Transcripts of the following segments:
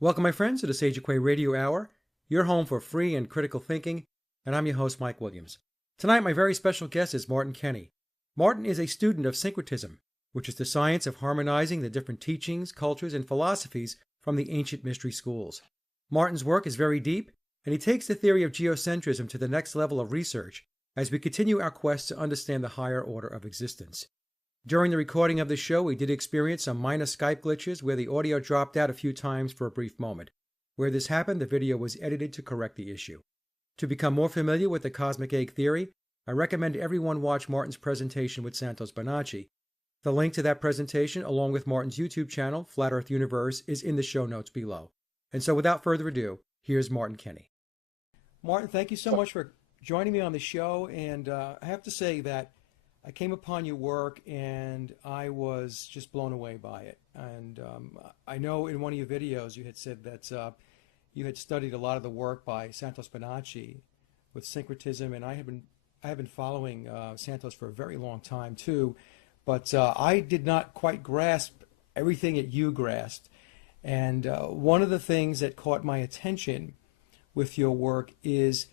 Welcome, my friends, to the Sage of Quay Radio Hour, your home for free and critical thinking, and I'm your host, Mike Williams. Tonight, my very special guest is Martin Kenny. Martin is a student of syncretism, which is the science of harmonizing the different teachings, cultures, and philosophies from the ancient mystery schools. Martin's work is very deep, and he takes the theory of geocentrism to the next level of research as we continue our quest to understand the higher order of existence. During the recording of the show, we did experience some minor Skype glitches where the audio dropped out a few times for a brief moment. Where this happened, the video was edited to correct the issue. To become more familiar with the cosmic egg theory, I recommend everyone watch Martin's presentation with Santos Bonacci. The link to that presentation, along with Martin's YouTube channel, Flat Earth Universe, is in the show notes below. And so without further ado, here's Martin Kenny. Martin, thank you so much for joining me on the show, and I have to say that I came upon your work and I was just blown away by it. And I know in one of your videos you had said that you had studied a lot of the work by Santos Bonacci with syncretism, and I have been following Santos for a very long time too, but I did not quite grasp everything that you grasped. And one of the things that caught my attention with your work is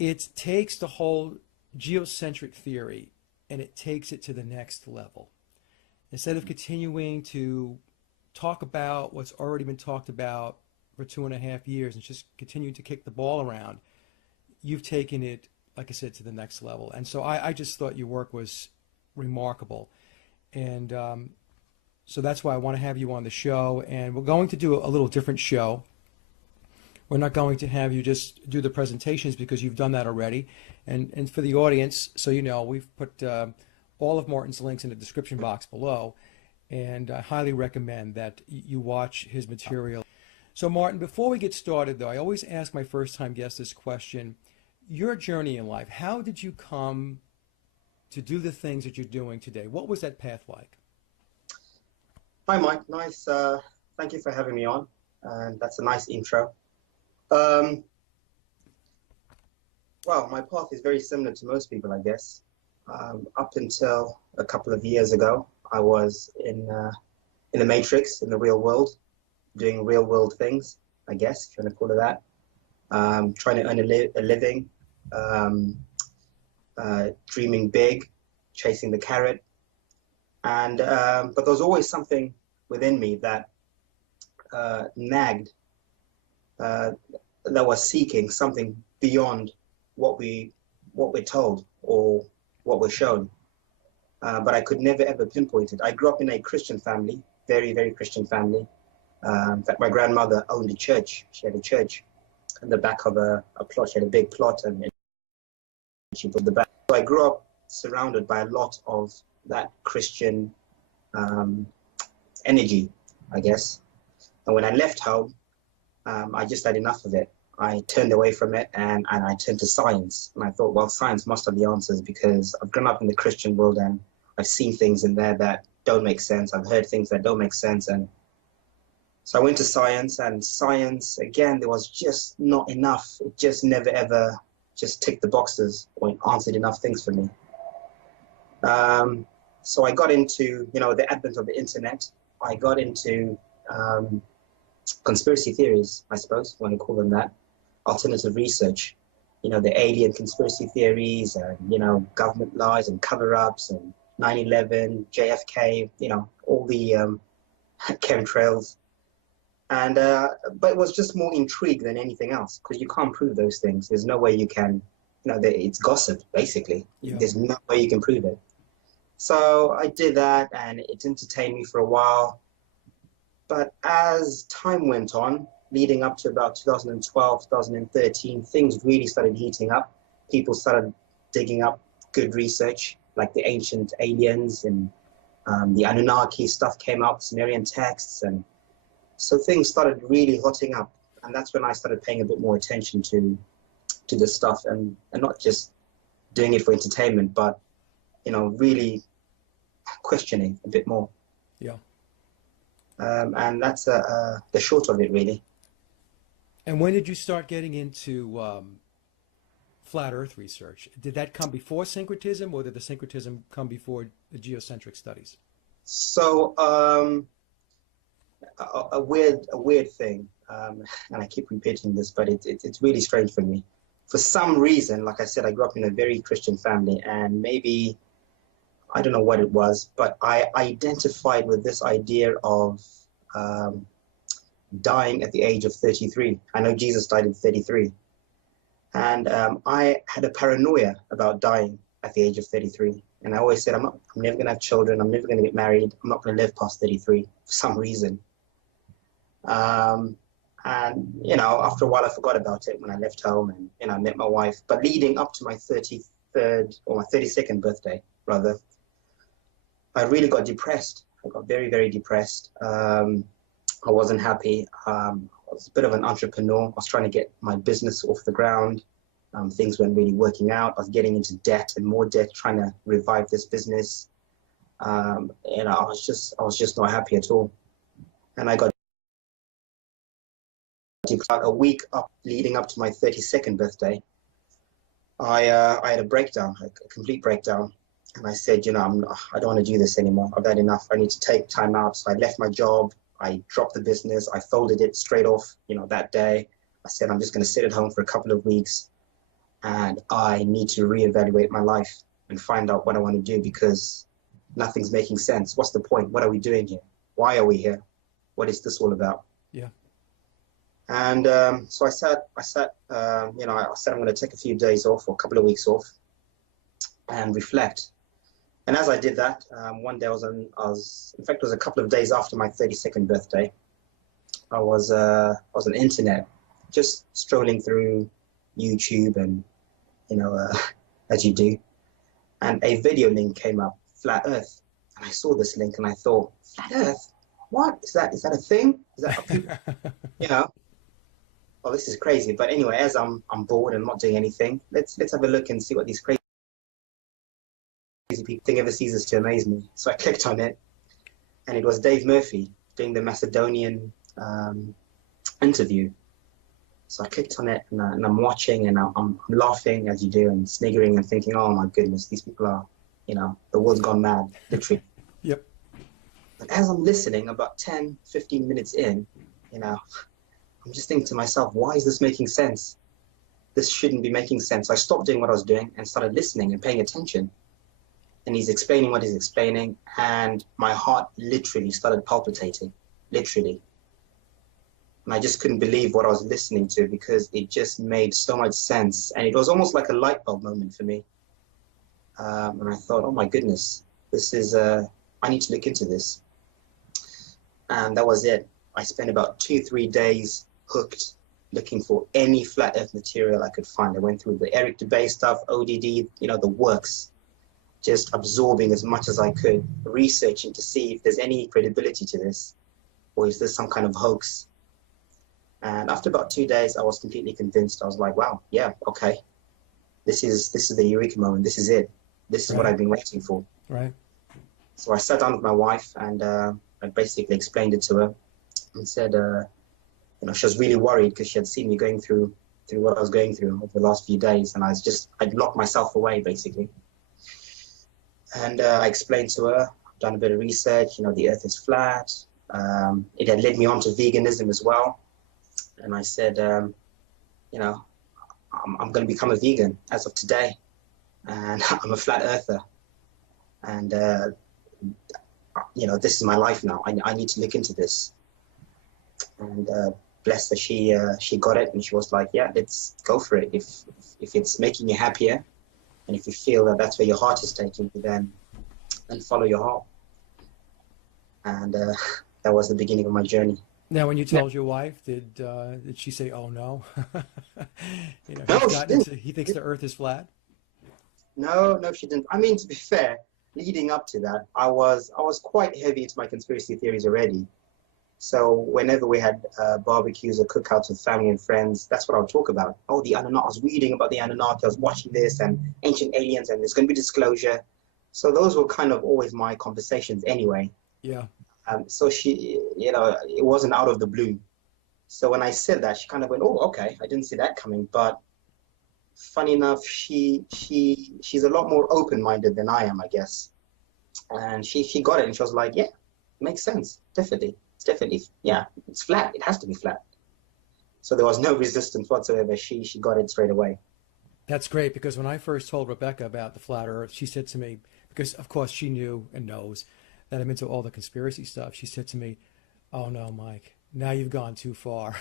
it takes the whole geocentric theory and it takes it to the next level. Instead of continuing to talk about what's already been talked about for 2.5 years and just continue to kick the ball around, you've taken it, like I said, to the next level. And so I just thought your work was remarkable. And so that's why I want to have you on the show. And we're going to do a little different show. We're not going to have you just do the presentations because you've done that already. And for the audience, so you know, we've put all of Martin's links in the description box below. And I highly recommend that you watch his material. So Martin, before we get started though, I always ask my first time guests this question. Your journey in life, how did you come to do the things that you're doing today? What was that path like? Hi Mike, nice. Thank you for having me on. And that's a nice intro. Well, my path is very similar to most people, I guess. Up until a couple of years ago, I was in the Matrix, in the real world, doing real world things, I guess, if you want to call it that. Trying to earn a living, dreaming big, chasing the carrot. And but there was always something within me that nagged, that was seeking something beyond what we're told or what we're shown. But I could never ever pinpoint it. I grew up in a Christian family, very, very Christian family. In fact, my grandmother owned a church. She had a church in the back of a plot. She had a big plot, and she put the back. So I grew up surrounded by a lot of that Christian energy, I guess. And when I left home, I just had enough of it. I turned away from it and I turned to science. And I thought, well, science must have the answers because I've grown up in the Christian world and I've seen things in there that don't make sense. I've heard things that don't make sense. And so I went to science, and science, again, there was just not enough. It just never, ever just ticked the boxes or answered enough things for me. So I got into, the advent of the internet. I got into conspiracy theories, I suppose, if you want to call them that, alternative research, the alien conspiracy theories and, government lies and cover-ups and 9/11, JFK, all the chemtrails. And, but it was just more intrigue than anything else because you can't prove those things. There's no way you can, it's gossip, basically. Yeah. There's no way you can prove it. So I did that and it entertained me for a while. But as time went on, leading up to about 2012, 2013, things really started heating up. People started digging up good research, like the ancient aliens and the Anunnaki stuff came out, Sumerian texts. And so things started really hotting up. And that's when I started paying a bit more attention to this stuff and not just doing it for entertainment, but, really questioning a bit more. Yeah. And that's the short of it, really. And when did you start getting into flat Earth research? Did that come before syncretism, or did the syncretism come before the geocentric studies? So a weird thing, and I keep repeating this, but it's really strange for me. For some reason, like I said, I grew up in a very Christian family, and maybe I don't know what it was, but I identified with this idea of um, dying at the age of 33. I know Jesus died at 33, and I had a paranoia about dying at the age of 33. And I always said, I'm never going to have children. I'm never going to get married. I'm not going to live past 33 for some reason. Um, and, after a while, I forgot about it when I left home and, I met my wife. But leading up to my 33rd or my 32nd birthday, rather, I really got depressed. I got very, very depressed. I wasn't happy. I was a bit of an entrepreneur. I was trying to get my business off the ground. Things weren't really working out. I was getting into debt and more debt, trying to revive this business. I was just not happy at all. And I got about a week up, leading up to my 32nd birthday. I had a breakdown, a complete breakdown. And I said, I don't want to do this anymore. I've had enough. I need to take time out. So I left my job. I dropped the business. I folded it straight off, that day. I said, I'm just going to sit at home for a couple of weeks and I need to reevaluate my life and find out what I want to do because nothing's making sense. What's the point? What are we doing here? Why are we here? What is this all about? Yeah. And so I said, I said I'm going to take a few days off or a couple of weeks off and reflect. And as I did that, one day in fact, it was a couple of days after my 32nd birthday. I was on the internet, just strolling through YouTube and, as you do. And a video link came up, Flat Earth. And I saw this link and I thought, Flat Earth? What? Is that a thing? Is that a people? Oh, this is crazy. But anyway, as I'm bored and not doing anything, let's have a look and see what these crazy people think ever ceases to amaze me. So I clicked on it, and it was Dave Murphy doing the Macedonian interview. So I clicked on it, and I'm watching, and I'm laughing as you do, and sniggering and thinking, oh my goodness, these people are, the world's gone mad, literally. Yep. But as I'm listening, about 10, 15 minutes in, I'm just thinking to myself, why is this making sense? This shouldn't be making sense. I stopped doing what I was doing and started listening and paying attention. And he's explaining what he's explaining, and my heart literally started palpitating, literally. And I just couldn't believe what I was listening to because it just made so much sense. And it was almost like a light bulb moment for me. And I thought, oh my goodness, this is, I need to look into this. And that was it. I spent about 2-3 days hooked, looking for any flat earth material I could find. I went through the Eric Dubay stuff, ODD, the works, just absorbing as much as I could, researching to see if there's any credibility to this, or is this some kind of hoax? And after about 2 days, I was completely convinced. I was like, wow, yeah, okay. This is the eureka moment. This is it. This is what I've been waiting for. Right. So I sat down with my wife and I basically explained it to her and said, she was really worried because she had seen me going through what I was going through over the last few days. And I'd locked myself away, basically. And I explained to her, I've done a bit of research, the earth is flat. It had led me on to veganism as well. And I said, I'm going to become a vegan as of today. And I'm a flat earther. And, this is my life now. I need to look into this. And bless her, she got it. And she was like, yeah, let's go for it. If it's making you happier, and if you feel that that's where your heart is taking you, then follow your heart. And that was the beginning of my journey. Now, when you told your wife, did she say, "Oh no"? No, she didn't. He thinks the Earth is flat. No, she didn't. I mean, to be fair, leading up to that, I was quite heavy into my conspiracy theories already. So whenever we had barbecues or cookouts with family and friends, that's what I would talk about. Oh, the Anunnaki. I was reading about the Anunnaki. I was watching this and ancient aliens, and there's going to be disclosure. So those were kind of always my conversations anyway. Yeah. So she, it wasn't out of the blue. So when I said that, she kind of went, "Oh, okay, I didn't see that coming." But funny enough, she's a lot more open-minded than I am, I guess. And she got it, and she was like, "Yeah, makes sense, definitely." It's definitely, yeah, it's flat. It has to be flat. So there was no resistance whatsoever. She got it straight away. That's great because when I first told Rebecca about the flat Earth, she said to me, because of course she knew and knows that I'm into all the conspiracy stuff, she said to me, "Oh no, Mike, now you've gone too far."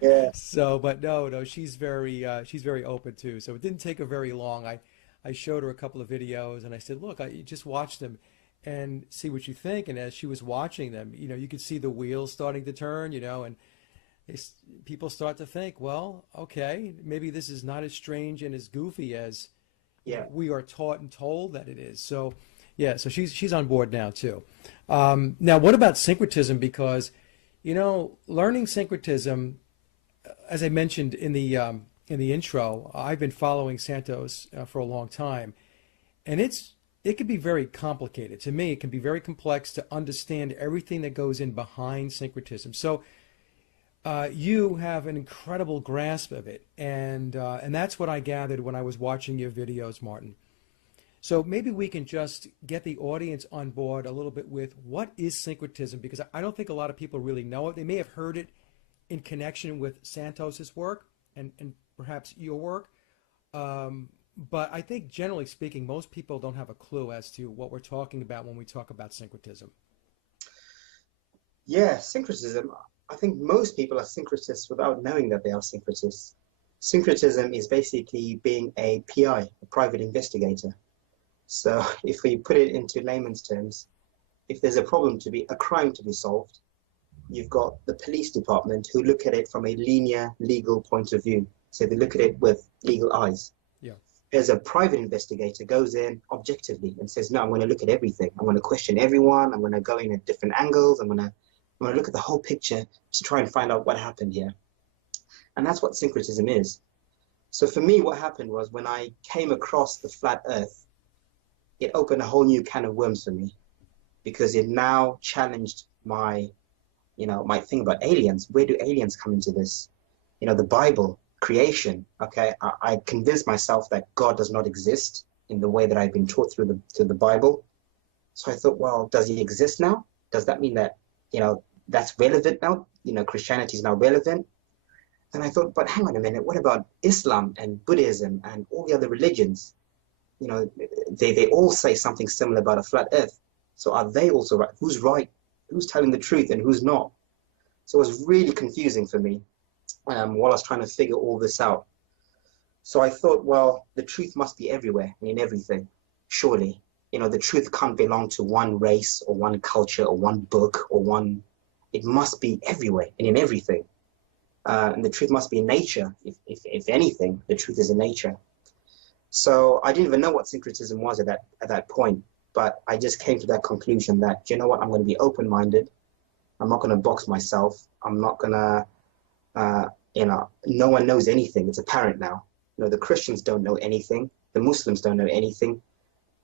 Yeah, So, but no, no, she's very open too. So it didn't take her very long. I showed her a couple of videos and I said, "Look, you just watch them and see what you think." And as she was watching them, you could see the wheels starting to turn, and it's, people start to think, well, okay, maybe this is not as strange and as goofy as yeah. we are taught and told that it is. So, yeah, so she's on board now too. Now, what about syncretism? Because learning syncretism, as I mentioned in the intro, I've been following Santos for a long time, and it can be very complicated. To me, it can be very complex to understand everything that goes in behind syncretism. So you have an incredible grasp of it, and that's what I gathered when I was watching your videos, Martin. So maybe we can just get the audience on board a little bit with what is syncretism, because I don't think a lot of people really know it. They may have heard it in connection with Santos's work and perhaps your work, but I think generally speaking, most people don't have a clue as to what we're talking about when we talk about syncretism. Yeah, syncretism. I think most people are syncretists without knowing that they are syncretists. Syncretism is basically being a PI, a private investigator. So if we put it into layman's terms, if there's a crime to be solved, you've got the police department who look at it from a linear legal point of view. So they look at it with legal eyes. Yeah. As a private investigator goes in objectively and says, no, I'm going to look at everything. I'm going to question everyone. I'm going to go in at different angles. I'm going to look at the whole picture to try and find out what happened here. And that's what syncretism is. So for me, what happened was when I came across the flat earth, it opened a whole new can of worms for me because it now challenged my thing about aliens. Where do aliens come into this? The Bible, creation. Okay, I convinced myself that God does not exist in the way that I've been taught through the Bible. So I thought, well, does he exist now? Does that mean that that's relevant now? Christianity is now relevant. And I thought, but hang on a minute, what about Islam and Buddhism and all the other religions? They all say something similar about a flat earth. So are they also right? Who's right? Who's telling the truth and who's not? So it was really confusing for me while I was trying to figure all this out. So I thought, well, the truth must be everywhere and in everything, surely. The truth can't belong to one race or one culture or one book or one. It must be everywhere and in everything. And the truth must be in nature. If anything, the truth is in nature. So I didn't even know what syncretism was at that point. But I just came to that conclusion that, you know what, I'm going to be open-minded. I'm not going to box myself. I'm not going to, no one knows anything. It's apparent now. The Christians don't know anything. The Muslims don't know anything.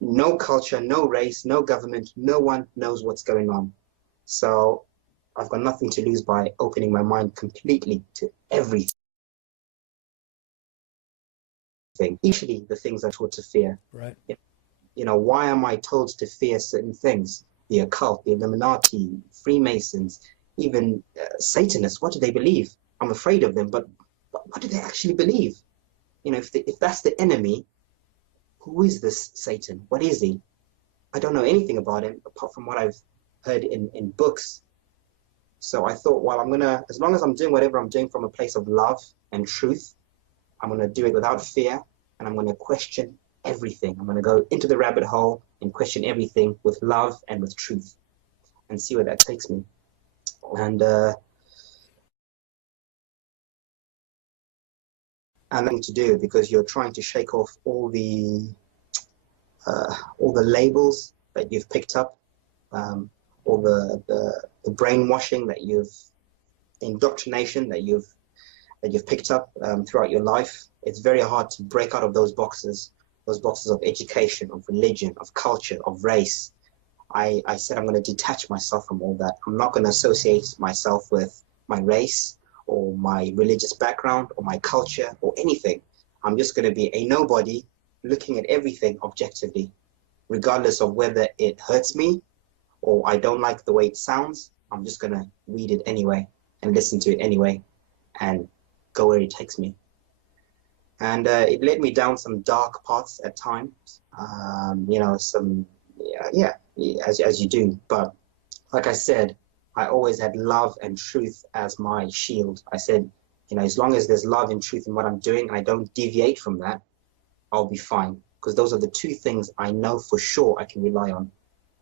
No culture, no race, no government, no one knows what's going on. So I've got nothing to lose by opening my mind completely to everything. Usually the things I'm taught to fear. Right. Why am I told to fear certain things? The occult, the Illuminati, Freemasons, even Satanists, what do they believe? I'm afraid of them, but what do they actually believe? If that's the enemy, who is this Satan? What is he? I don't know anything about him apart from what I've heard in books. So I thought, well, as long as I'm doing whatever I'm doing from a place of love and truth, I'm going to do it without fear, and I'm going to question everything. I'm going to go into the rabbit hole and question everything with love and with truth and see where that takes me. And nothing to do because you're trying to shake off all the labels that you've picked up, all the brainwashing indoctrination that you've picked up throughout your life. It's very hard to break out of those boxes of education, of religion, of culture, of race. I said I'm going to detach myself from all that. I'm not going to associate myself with my race or my religious background or my culture or anything. I'm just going to be a nobody looking at everything objectively. regardless of whether it hurts me or I don't like the way it sounds. I'm just going to read it anyway and listen to it anyway and go where it takes me. And it led me down some dark paths at times, some, as you do. But like I said, I always had love and truth as my shield. I said, as long as there's love and truth in what I'm doing and I don't deviate from that, I'll be fine. Because those are the two things I know for sure I can rely on.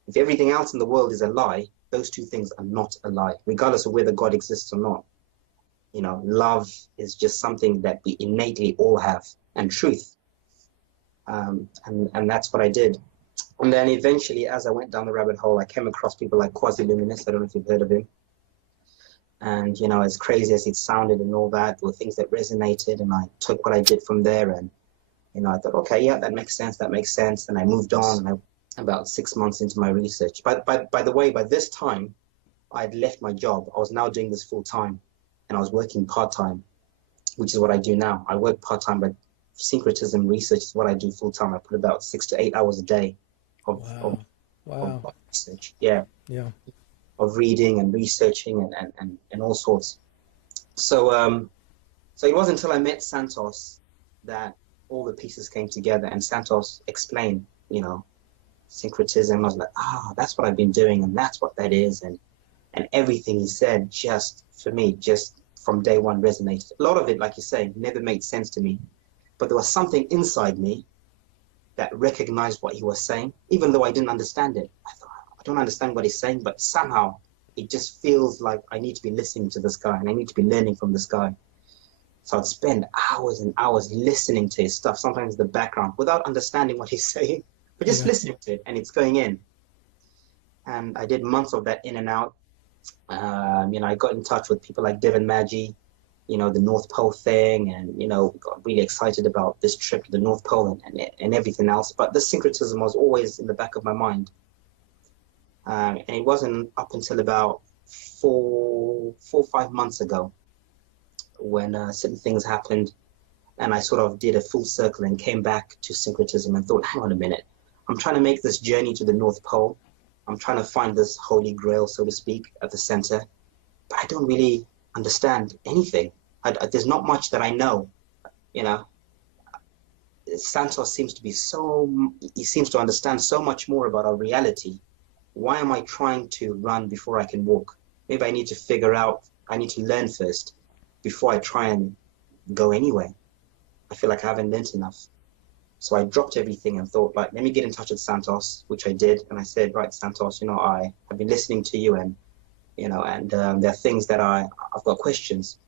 If everything else in the world is a lie, those two things are not a lie, regardless of whether God exists or not. Love is just something that we innately all have, and truth. And that's what I did. And then eventually, as I went down the rabbit hole, I came across people like Quay. I don't know if you've heard of him. And, as crazy as it sounded and all that, there were things that resonated, and I took what I did from there. And, I thought, okay, yeah, that makes sense. And I moved on, and about 6 months into my research. By the way, by this time, I'd left my job. I was now doing this full time, and I was working part-time, which is what I do now. I work part-time, but syncretism research is what I do full-time. I put about 6 to 8 hours a day of research. Yeah. Of reading and researching and all sorts. So it wasn't until I met Santos that all the pieces came together, and Santos explained, syncretism. I was like, that's what I've been doing, and that's what that is. And everything he said, just for me, just from day one resonated. A lot of it, like you say, never made sense to me, but there was something inside me that recognized what he was saying, even though I didn't understand it. I thought, I don't understand what he's saying, but somehow it just feels like I need to be listening to this guy and I need to be learning from this guy. So I'd spend hours and hours listening to his stuff, sometimes in the background, without understanding what he's saying, but just listening to it, and it's going in. And I did months of that in and out. I got in touch with people like Devin Maggi, the North Pole thing, and, got really excited about this trip to the North Pole and everything else. But this syncretism was always in the back of my mind. And it wasn't up until about 4 or 5 months ago when certain things happened, and I sort of did a full circle and came back to syncretism and thought, hang on a minute, I'm trying to make this journey to the North Pole. I'm trying to find this holy grail, so to speak, at the center, but I don't really understand anything. There's not much that I know, Santos seems to understand so much more about our reality. Why am I trying to run before I can walk? Maybe I need to learn first before I try and go anywhere. I feel like I haven't learned enough. So I dropped everything and thought, let me get in touch with Santos, which I did. And I said, right, Santos, I have been listening to you, and, there are things that I've got questions.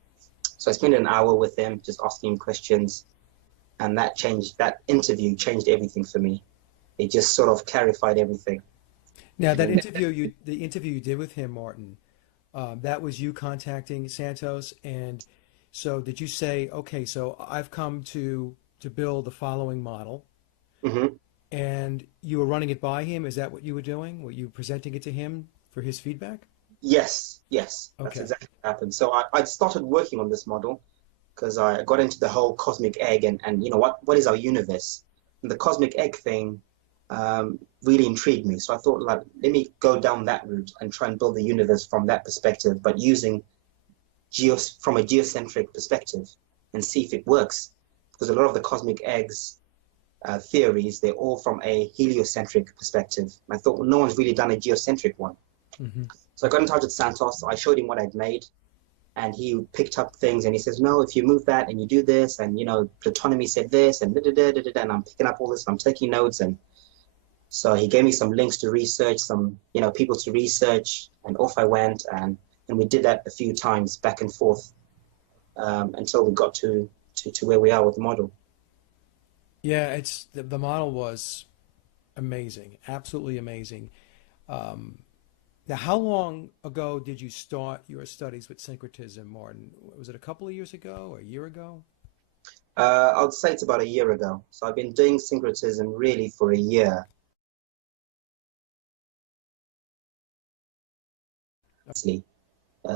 So I spent an hour with him, just asking him questions. And that interview changed everything for me. It just sort of clarified everything. Now, the interview you did with him, Martin, that was you contacting Santos. And so did you say, okay, so I've come to build the following model, and you were running it by him? Is that what you were doing? Were you presenting it to him for his feedback? Yes. Okay. That's exactly what happened. So I started working on this model because I got into the whole cosmic egg and what is our universe? And the cosmic egg thing really intrigued me. So I thought, let me go down that route and try and build the universe from that perspective, but using from a geocentric perspective, and see if it works. Because a lot of the cosmic eggs theories, they're all from a heliocentric perspective. And I thought, well, no one's really done a geocentric one. So I got in touch with Santos. I showed him what I'd made, and he picked up things, and he says, no, if you move that and you do this, and Plutonymy said this, and and I'm picking up all this, and I'm taking notes. And so he gave me some links to research, some people to research, and off I went, and we did that a few times back and forth until we got to where we are with the model. Yeah, it's the model was amazing, absolutely amazing. Now, how long ago did you start your studies with syncretism, Martin? Was it a couple of years ago or a year ago? I would say it's about a year ago. So I've been doing syncretism really for a year.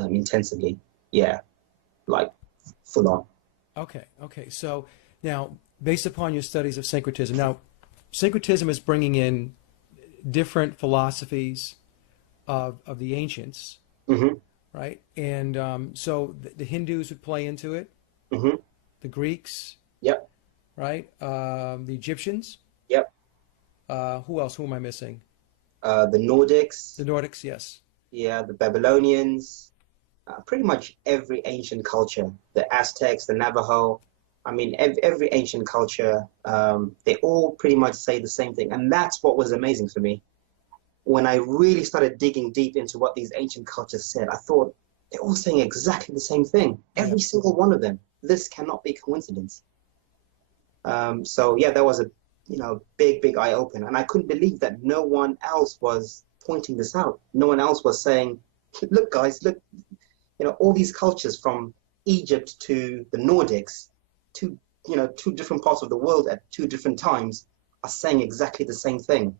Intensively, yeah, like full on. Okay. So now, based upon your studies of syncretism, now syncretism is bringing in different philosophies of the ancients, Mm-hmm. right? And so the Hindus would play into it, Mm-hmm. the Greeks, Yep. right? The Egyptians. Yep. Who else? Who am I missing? The The Nordics. Nordics, yes. Yeah, the Babylonians. Pretty much every ancient culture, the Aztecs, the Navajo. I mean, every ancient culture, they all pretty much say the same thing. And that's what was amazing for me. When I really started digging deep into what these ancient cultures said, I thought they're all saying exactly the same thing. Yeah. Every single one of them. This cannot be coincidence. So yeah, that was a big eye open, and I couldn't believe that no one else was pointing this out. No one else was saying, "Look, guys, look, all these cultures from Egypt to the Nordics, two two different parts of the world at two different times, are saying exactly the same thing."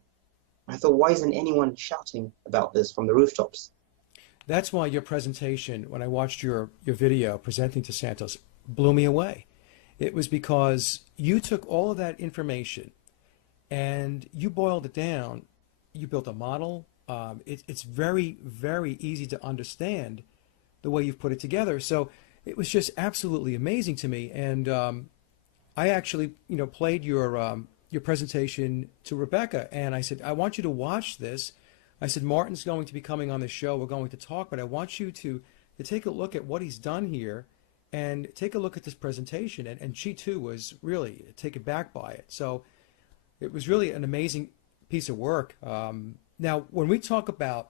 I thought, why isn't anyone shouting about this from the rooftops? That's why your presentation, when I watched your video presenting to Santos, blew me away. It was because you took all of that information and you boiled it down. You built a model. It's very, very easy to understand the way you've put it together. So it was just absolutely amazing to me. And I actually, played your presentation to Rebecca, and I said, I want you to watch this. I said, Martin's going to be coming on the show. We're going to talk, but I want you to take a look at what he's done here and take a look at this presentation. And she too was really taken back by it. So it was really an amazing piece of work. Now, when we talk about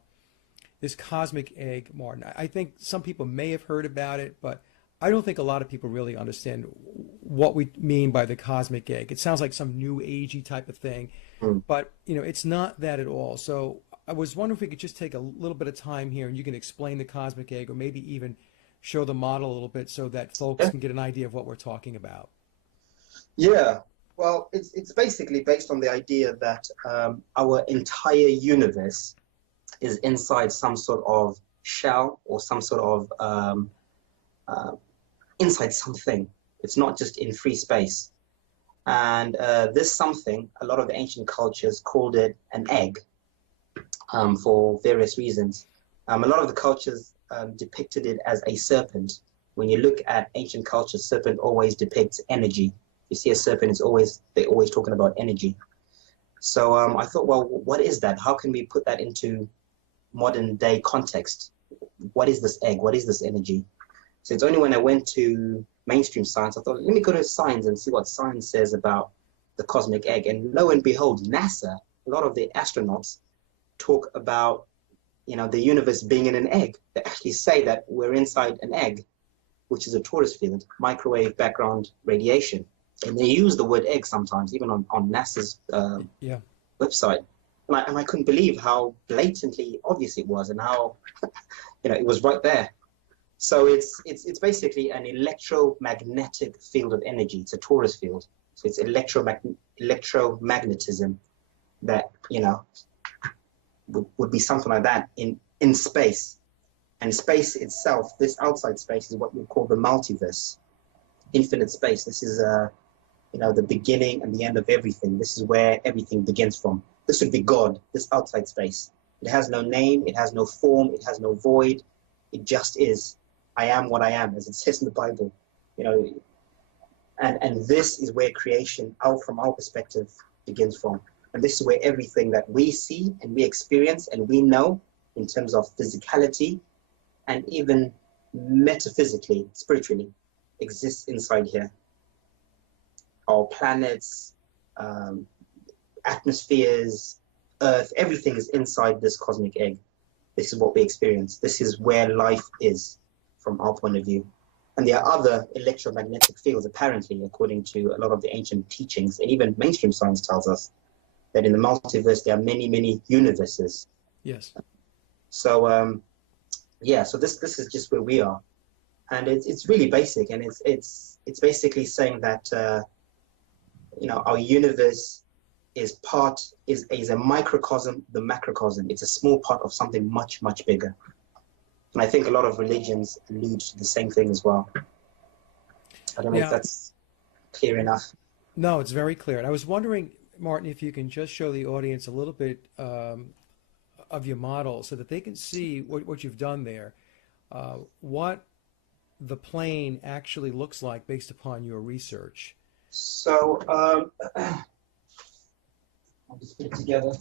this cosmic egg, Martin, I think some people may have heard about it, but I don't think a lot of people really understand what we mean by the cosmic egg. It sounds like some new agey type of thing, Mm. but it's not that at all. So I was wondering if we could just take a little bit of time here and you can explain the cosmic egg, or maybe even show the model a little bit so that folks Yeah. can get an idea of what we're talking about. Yeah. Well, it's basically based on the idea that our entire universe is inside some sort of shell or some sort of uh, inside something. It's not just in free space. And this something, a lot of the ancient cultures called it an egg for various reasons. A lot of the cultures depicted it as a serpent. When you look at ancient cultures, serpent always depicts energy. You see a serpent, they're always talking about energy. So I thought, well, what is that? How can we put that into modern day context? What is this egg? What is this energy? So it's only when I went to mainstream science, I thought, let me go to science and see what science says about the cosmic egg. And lo and behold, NASA, a lot of the astronauts talk about, the universe being in an egg. They actually say that we're inside an egg, which is a torus field, microwave background radiation. And they use the word egg sometimes, even on NASA's Yeah. website. And I couldn't believe how blatantly obvious it was, and how, it was right there. So it's basically an electromagnetic field of energy. It's a torus field. So it's electromagnetism that, would be something like that in space. And space itself, this outside space, is what we call the multiverse, infinite space. This is the beginning and the end of everything. This is where everything begins from. This would be God, this outside space. It has no name, it has no form, it has no void. It just is. I am what I am, as it says in the Bible. And this is where creation, from our perspective, begins from. And this is where everything that we see and we experience and we know in terms of physicality and even metaphysically, spiritually, exists inside here. Our planets, atmospheres, Earth, everything is inside this cosmic egg. This is what we experience. This is where life is from our point of view. And there are other electromagnetic fields, apparently, according to a lot of the ancient teachings, and even mainstream science tells us that in the multiverse there are many, many universes. Yes. So so this is just where we are, and it's really basic, and it's basically saying that our universe is a microcosm, the macrocosm. It's a small part of something much, much bigger. And I think a lot of religions allude to the same thing as well. I don't know if that's clear enough. No, it's very clear. And I was wondering, Martin, if you can just show the audience a little bit of your model so that they can see what you've done there, what the plane actually looks like based upon your research. So I'll just put it together.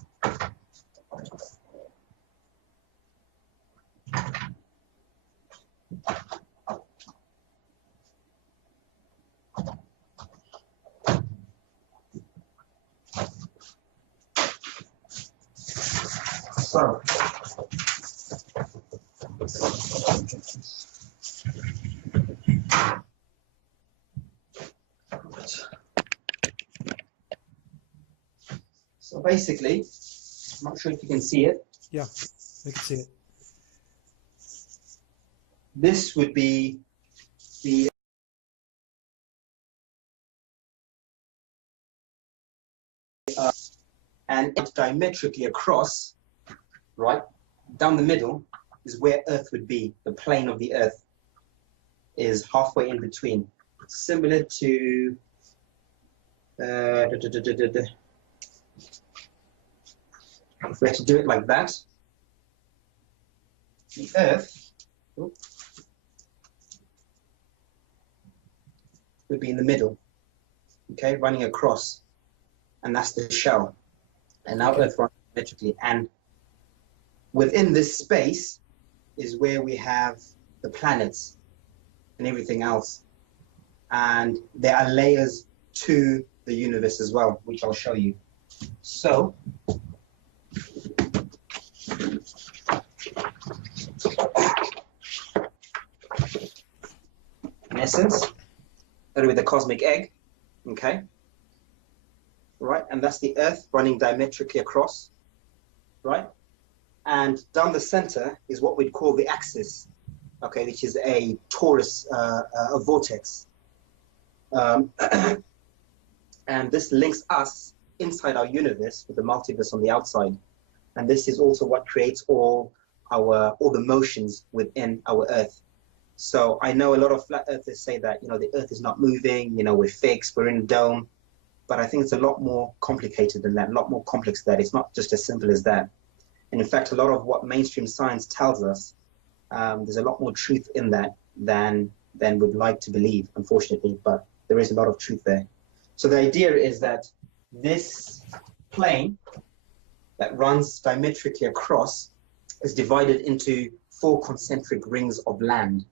So, basically, I'm not sure if you can see it. Yeah, we can see it. This would be the and it's diametrically across, right, down the middle is where Earth would be. The plane of the Earth is halfway in between. Similar to if we had to do it like that, the Earth would be in the middle, okay, running across, and that's the shell. And now Earth runs symmetrically, and within this space is where we have the planets and everything else. And there are layers to the universe as well, which I'll show you. So, in essence, that would be the cosmic egg, okay? Right, and that's the Earth running diametrically across, right? And down the center is what we'd call the axis, okay, which is a torus, a vortex. And this links us inside our universe with the multiverse on the outside. And this is also what creates all the motions within our Earth. So I know a lot of flat earthers say that, the Earth is not moving, we're fixed, we're in a dome. But I think it's a lot more complicated than that, a lot more complex than that. It's not just as simple as that. And in fact, a lot of what mainstream science tells us, there's a lot more truth in that than we'd like to believe, unfortunately, but there is a lot of truth there. So the idea is that this plane that runs diametrically across is divided into 4 concentric rings of land,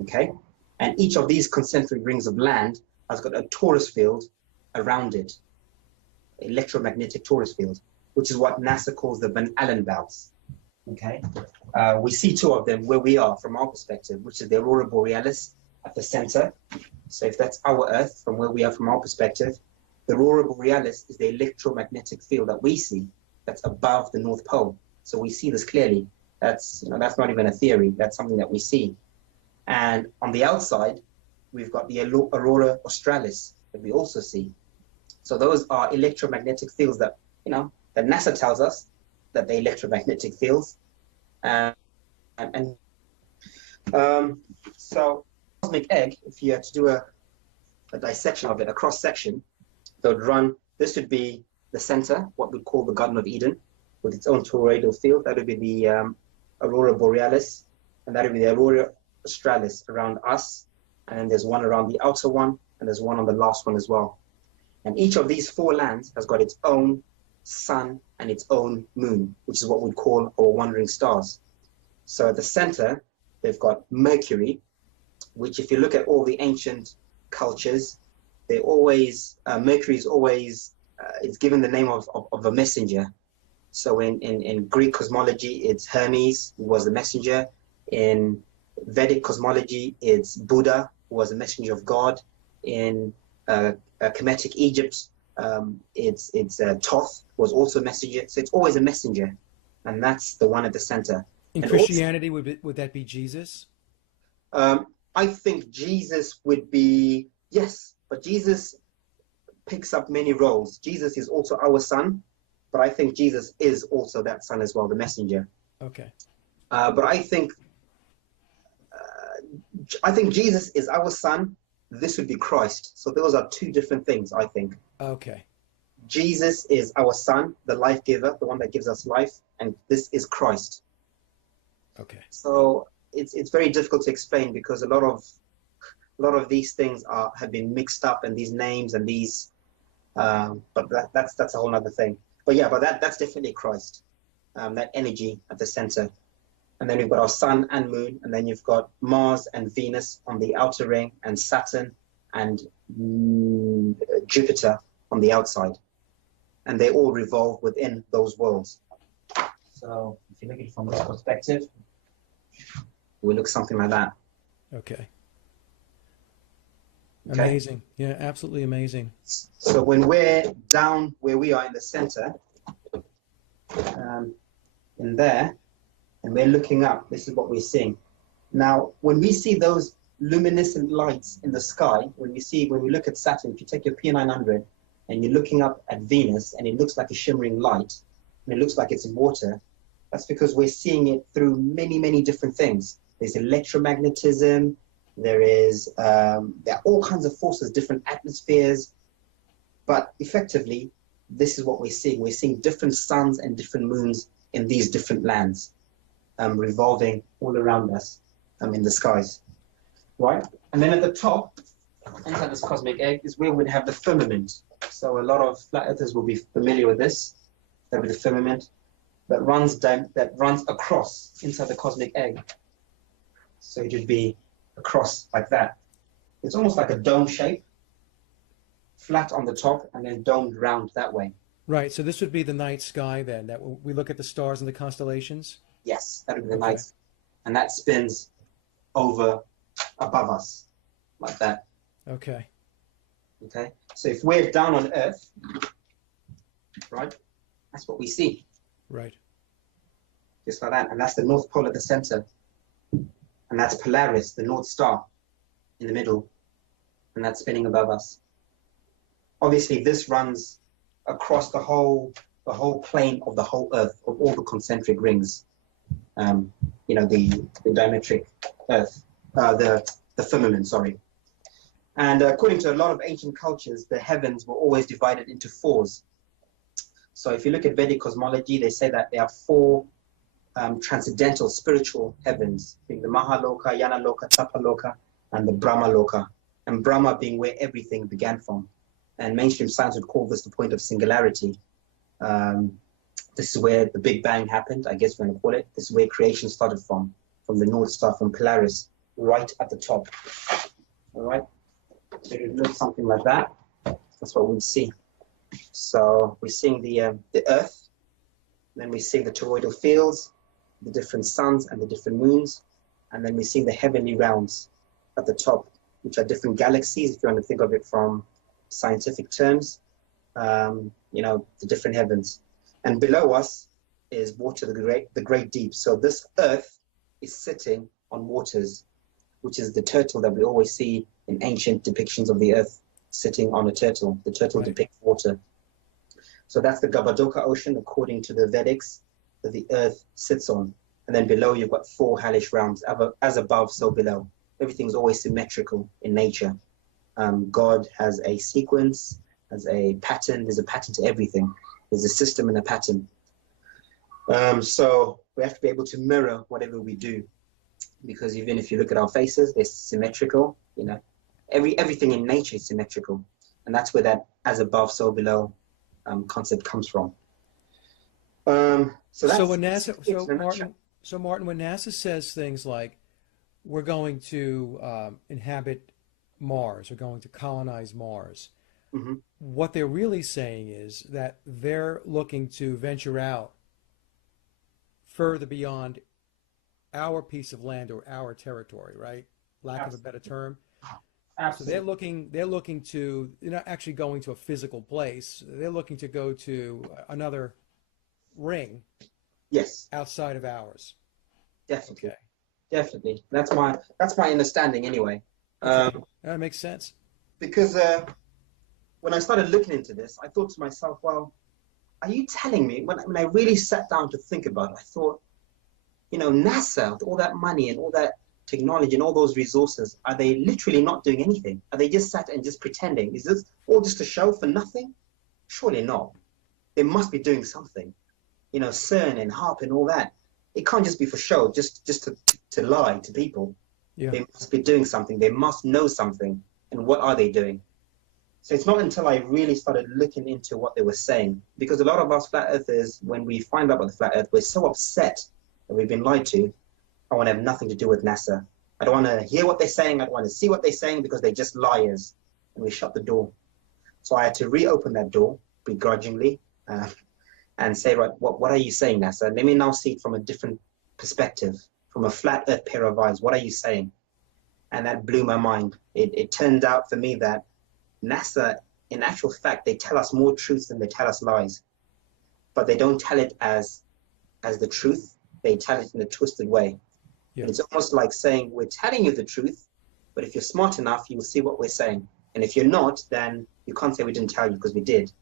okay? And each of these concentric rings of land has got a torus field around it, electromagnetic torus field, which is what NASA calls the Van Allen belts. Okay, we see 2 of them where we are from our perspective, which is the aurora borealis at the center. So if that's our Earth, from where we are from our perspective, the aurora borealis is the electromagnetic field that we see that's above the North Pole. So we see this clearly. That's not even a theory. That's something that we see. And on the outside, we've got the aurora australis that we also see. So those are electromagnetic fields that that NASA tells us that they're electromagnetic fields. So cosmic egg, if you had to do a dissection of it, a cross section, they would run. This would be the center, what we'd call the Garden of Eden, with its own toroidal field. That would be the aurora borealis, and that would be the aurora australis around us. And then there's one around the outer one, and there's one on the last one as well. And each of these 4 lands has got its own sun and its own moon, which is what we'd call our wandering stars. So at the center, they've got Mercury, which if you look at all the ancient cultures, they always, Mercury is always, it's given the name of a messenger. So in Greek cosmology, it's Hermes, who was the messenger. In Vedic cosmology, it's Buddha, who was a messenger of God. In Kemetic Egypt, it's Thoth, was also a messenger. So it's always a messenger, and that's the one at the center. In And Christianity, would that be Jesus? I think Jesus would be, yes, but Jesus picks up many roles. Jesus is also our son, but I think Jesus is also that son as well, the messenger. Okay. But I think Jesus is our son. This would be Christ. So those are 2 different things, I think. Okay. Jesus is our son, the life giver, the one that gives us life, and this is Christ. Okay. So it's very difficult to explain because a lot of these things have been mixed up, and these names and these, but that's a whole other thing. But yeah, that's definitely Christ, that energy at the center. And then you've got our sun and moon, and then you've got Mars and Venus on the outer ring, and Saturn and Jupiter on the outside. And they all revolve within those worlds. So if you look at it from this perspective, it will look something like that. Okay. Okay? Amazing. Yeah, absolutely amazing. So when we're down where we are in the center, in there, and we're looking up, this is what we're seeing. Now, when we see those luminescent lights in the sky, when we look at Saturn, if you take your P900 and you're looking up at Venus and it looks like a shimmering light, and it looks like it's in water, that's because we're seeing it through many, many different things. There's electromagnetism, there are all kinds of forces, different atmospheres, but effectively, this is what we're seeing. We're seeing different suns and different moons in these different lands, revolving all around us in the skies, right? And then at the top, inside this cosmic egg, is where we'd have the firmament. So a lot of flat earthers will be familiar with this. That would be the firmament that runs across inside the cosmic egg. So it would be across like that. It's almost like a dome shape, flat on the top and then domed round that way. Right. So this would be the night sky then, that we look at the stars and the constellations? Yes, that would be the night. And that spins over above us like that. Okay. Okay. So if we're down on Earth, right, that's what we see. Right. Just like that. And that's the North Pole at the center. And that's Polaris, the North Star in the middle. And that's spinning above us. Obviously, this runs across the whole plane of the whole Earth, of all the concentric rings. The diametric Earth, the firmament, sorry. And according to a lot of ancient cultures, the heavens were always divided into fours. So if you look at Vedic cosmology, they say that there are four transcendental spiritual heavens, being the Mahaloka, Yanaloka, Tapaloka, and the Brahmaloka. And Brahma being where everything began from. And mainstream science would call this the point of singularity. This is where the Big Bang happened, I guess we're going to call it. This is where creation started from the North Star, from Polaris, right at the top. All right? So it looks something like that. That's what we see. So we're seeing the Earth, then we see the toroidal fields, the different suns and the different moons, and then we see the heavenly realms at the top, which are different galaxies, if you want to think of it from scientific terms, the different heavens. And below us is water, the great deep. So this Earth is sitting on waters, which is the turtle that we always see in ancient depictions of the Earth sitting on a turtle. The turtle depicts water. So that's the Gabadoka Ocean, according to the Vedics, that the Earth sits on. And then below you've got four hellish realms, as above, so below. Everything's always symmetrical in nature. God has a sequence, has a pattern. There's a pattern to everything. There's a system and a pattern. So we have to be able to mirror whatever we do, because even if you look at our faces, they're symmetrical. Everything in nature is symmetrical, and that's where that "as above, so below" concept comes from. Martin, when NASA says things like we're going to inhabit Mars, we're going to colonize Mars, mm-hmm. What they're really saying is that they're looking to venture out further beyond our piece of land or our territory, right? Lack of a better term. Absolutely. So they're looking to, they're not actually going to a physical place. They're looking to go to another ring. Yes. Outside of ours. Definitely. Okay. Definitely. That's my understanding anyway. Okay. That makes sense. Because when I started looking into this, I thought to myself, well, are you telling me, when I really sat down to think about it, I thought, NASA, with all that money and all that technology and all those resources, are they literally not doing anything? Are they just sat and just pretending? Is this all just a show for nothing? Surely not. They must be doing something. You know, CERN and HARP and all that. It can't just be for show, just to lie to people. Yeah. They must be doing something. They must know something. And what are they doing? So it's not until I really started looking into what they were saying, because a lot of us flat earthers, when we find out about the flat earth, we're so upset that we've been lied to. I want to have nothing to do with NASA. I don't want to hear what they're saying. I don't want to see what they're saying because they're just liars. And we shut the door. So I had to reopen that door begrudgingly and say, right, what are you saying, NASA? Let me now see it from a different perspective, from a flat earth pair of eyes. What are you saying? And that blew my mind. It turned out for me that NASA, in actual fact, they tell us more truth than they tell us lies. But they don't tell it as the truth. They tell it in a twisted way. Yeah. And it's almost like saying, we're telling you the truth, but if you're smart enough, you will see what we're saying. And if you're not, then you can't say we didn't tell you, because we did.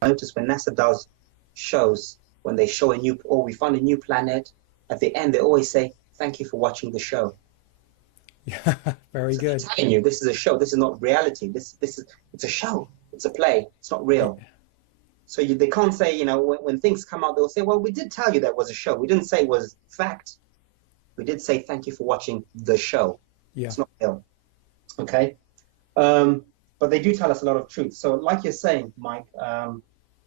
I notice when NASA does shows, when they show we found a new planet, at the end, they always say, thank you for watching the show. Yeah, very good. I'm telling you, this is a show. This is not reality. It's a show. It's a play. It's not real. Yeah. So they can't say, you know, when things come out, they'll say, well, we did tell you that was a show. We didn't say it was fact. We did say thank you for watching the show. Yeah. It's not real. Okay. But they do tell us a lot of truth. So like you're saying, Mike,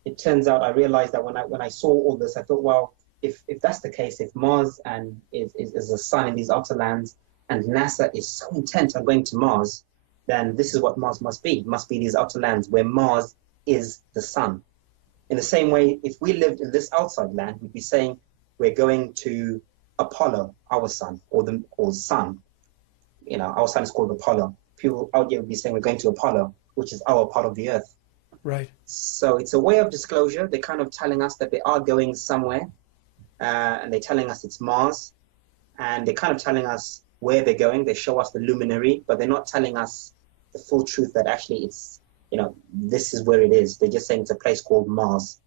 it turns out I realized that when I saw all this, I thought, well, if that's the case, if Mars and is a sun in these outer lands, and NASA is so intent on going to Mars, then this is what Mars must be. It must be these outer lands where Mars is the sun. In the same way, if we lived in this outside land, we'd be saying we're going to Apollo, our sun, or sun. You know, our sun is called Apollo. People out here would be saying we're going to Apollo, which is our part of the Earth. Right. So it's a way of disclosure. They're kind of telling us that they are going somewhere, and they're telling us it's Mars, and they're kind of telling us where they're going. They show us the luminary, but they're not telling us the full truth that actually it's, you know, this is where it is. They're just saying it's a place called Mars,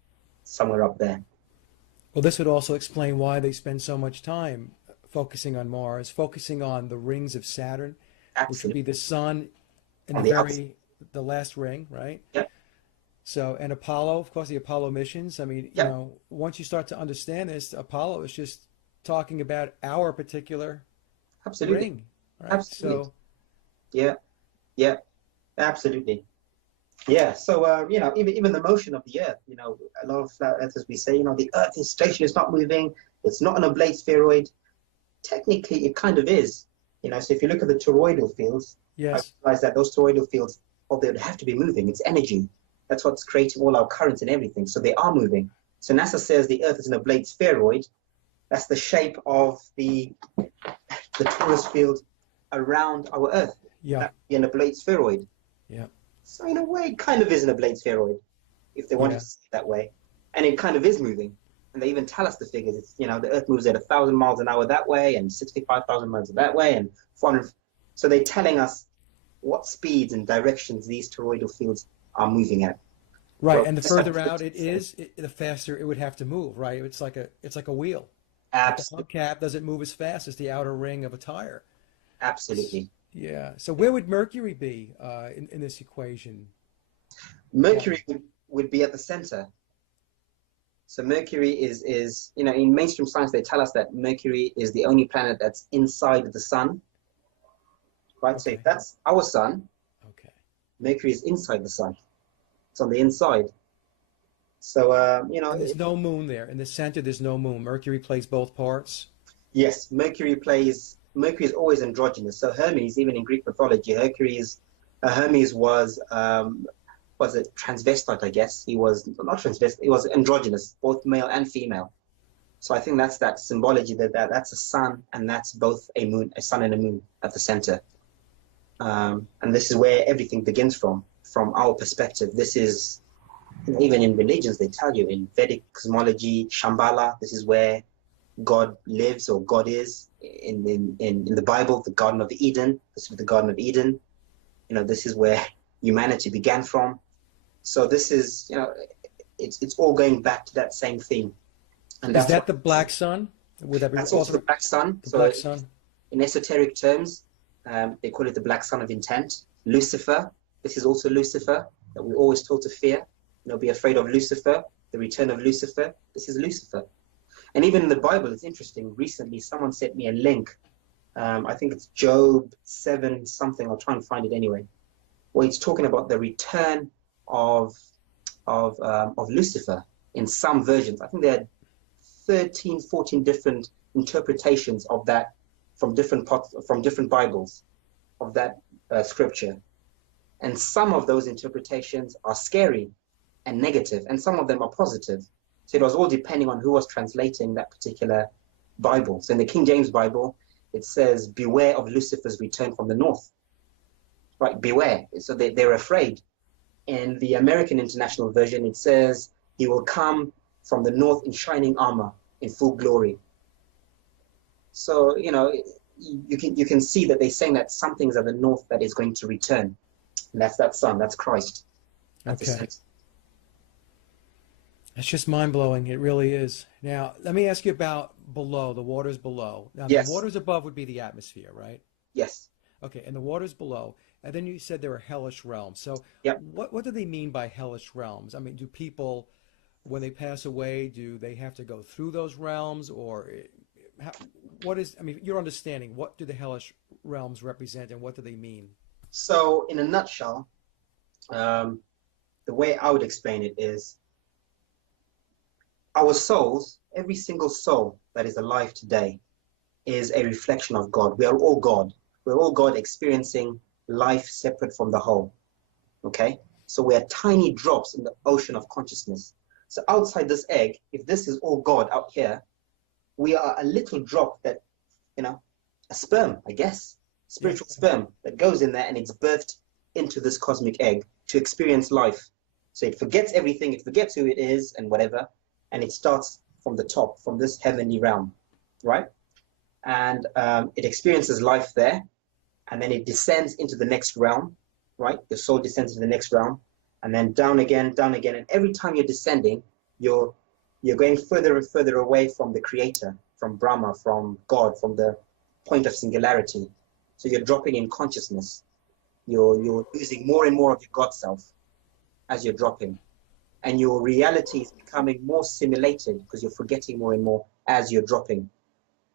somewhere up there. Well, this would also explain why they spend so much time focusing on Mars, focusing on the rings of Saturn, Absolutely. Which would be the sun and the last ring, right? Yep. So, and Apollo, of course, the Apollo missions. I mean, you know, once you start to understand this, Apollo is just talking about our particular Absolutely. ring, right? Absolutely. So, yeah, absolutely. Yeah, so, you know, even the motion of the Earth, you know, a lot of flat earthers, we say, you know, the Earth is stationary, it's not moving, it's not an oblate spheroid. Technically, it kind of is. You know, so if you look at the toroidal fields, yes. I realize that those toroidal fields, they would have to be moving. It's energy. That's what's creating all our currents and everything. So they are moving. So NASA says the Earth is an oblate spheroid. That's the shape of the torus field around our Earth. Yeah. That would be an oblate spheroid. Yeah. So in a way, it kind of is an oblate spheroid, if they wanted to see it that way. And it kind of is moving. And they even tell us the figures. It's, you know, the Earth moves at 1,000 miles an hour that way and 65,000 miles that way and 400. So they're telling us what speeds and directions these toroidal fields are moving at. Right, well, and the further out it is, the faster it would have to move. Right, it's like a wheel. Absolutely. The hubcap doesn't move as fast as the outer ring of a tire. Absolutely. Yeah. So where would Mercury be in this equation? Mercury would be at the center. So Mercury is, you know, in mainstream science, they tell us that Mercury is the only planet that's inside the sun. Right? Okay. So if that's our sun, okay, Mercury is inside the sun. It's on the inside. So, you know. And there's no moon there. In the center, there's no moon. Mercury plays both parts? Yes, Mercury is always androgynous. So Hermes, even in Greek mythology, Hermes was it transvestite, I guess. He was not transvestite, he was androgynous, both male and female. So I think that's that symbology that's a sun and that's both a sun and a moon at the center. And this is where everything begins from our perspective. This is, even in religions, they tell you in Vedic cosmology, Shambhala, this is where God lives or God is. In the Bible, the Garden of Eden, this is the Garden of Eden. You know, this is where humanity began from. So this is, you know, it's all going back to that same theme. And is that the black sun? That's also the black sun. The black sun. In esoteric terms, they call it the black sun of intent. Lucifer, this is also Lucifer that we're always told to fear. Be afraid of Lucifer, the return of Lucifer. This is Lucifer. And even in the Bible, it's interesting. Recently, someone sent me a link. I think it's Job 7 something. I'll try and find it anyway. Where it's talking about the return of Lucifer in some versions. I think there are 13, 14 different interpretations of that from different Bibles of that scripture. And some of those interpretations are scary and negative, and some of them are positive. So it was all depending on who was translating that particular Bible. So in the King James Bible, it says, beware of Lucifer's return from the north. Right, beware. So they're afraid. In the American International Version, it says, he will come from the north in shining armor, in full glory. So, you can see that they're saying that something's at the north that is going to return. And that's that sun, that's Christ. Okay. It's just mind-blowing. It really is. Now, let me ask you about below, the waters below. Now, Yes. the waters above would be the atmosphere, right? Yes. Okay, and the waters below. And then you said there were hellish realms. So Yep. what do they mean by hellish realms? I mean, do people, when they pass away, do they have to go through those realms? Or your understanding, what do the hellish realms represent and what do they mean? So, in a nutshell, the way I would explain it is, our souls, every single soul that is alive today, is a reflection of God. We are all God. We're all God experiencing life separate from the whole. Okay? So we are tiny drops in the ocean of consciousness. So outside this egg, if this is all God out here, we are a little drop that, a sperm, I guess, spiritual sperm that goes in there and it's birthed into this cosmic egg to experience life. So it forgets everything, it forgets who it is and whatever, and it starts from the top, from this heavenly realm, right? And it experiences life there, and then it descends into the next realm, right? The soul descends into the next realm, and then down again, and every time you're descending, you're going further and further away from the Creator, from Brahma, from God, from the point of singularity. So you're dropping in consciousness. You're losing more and more of your God self as you're dropping. And your reality is becoming more simulated because you're forgetting more and more as you're dropping,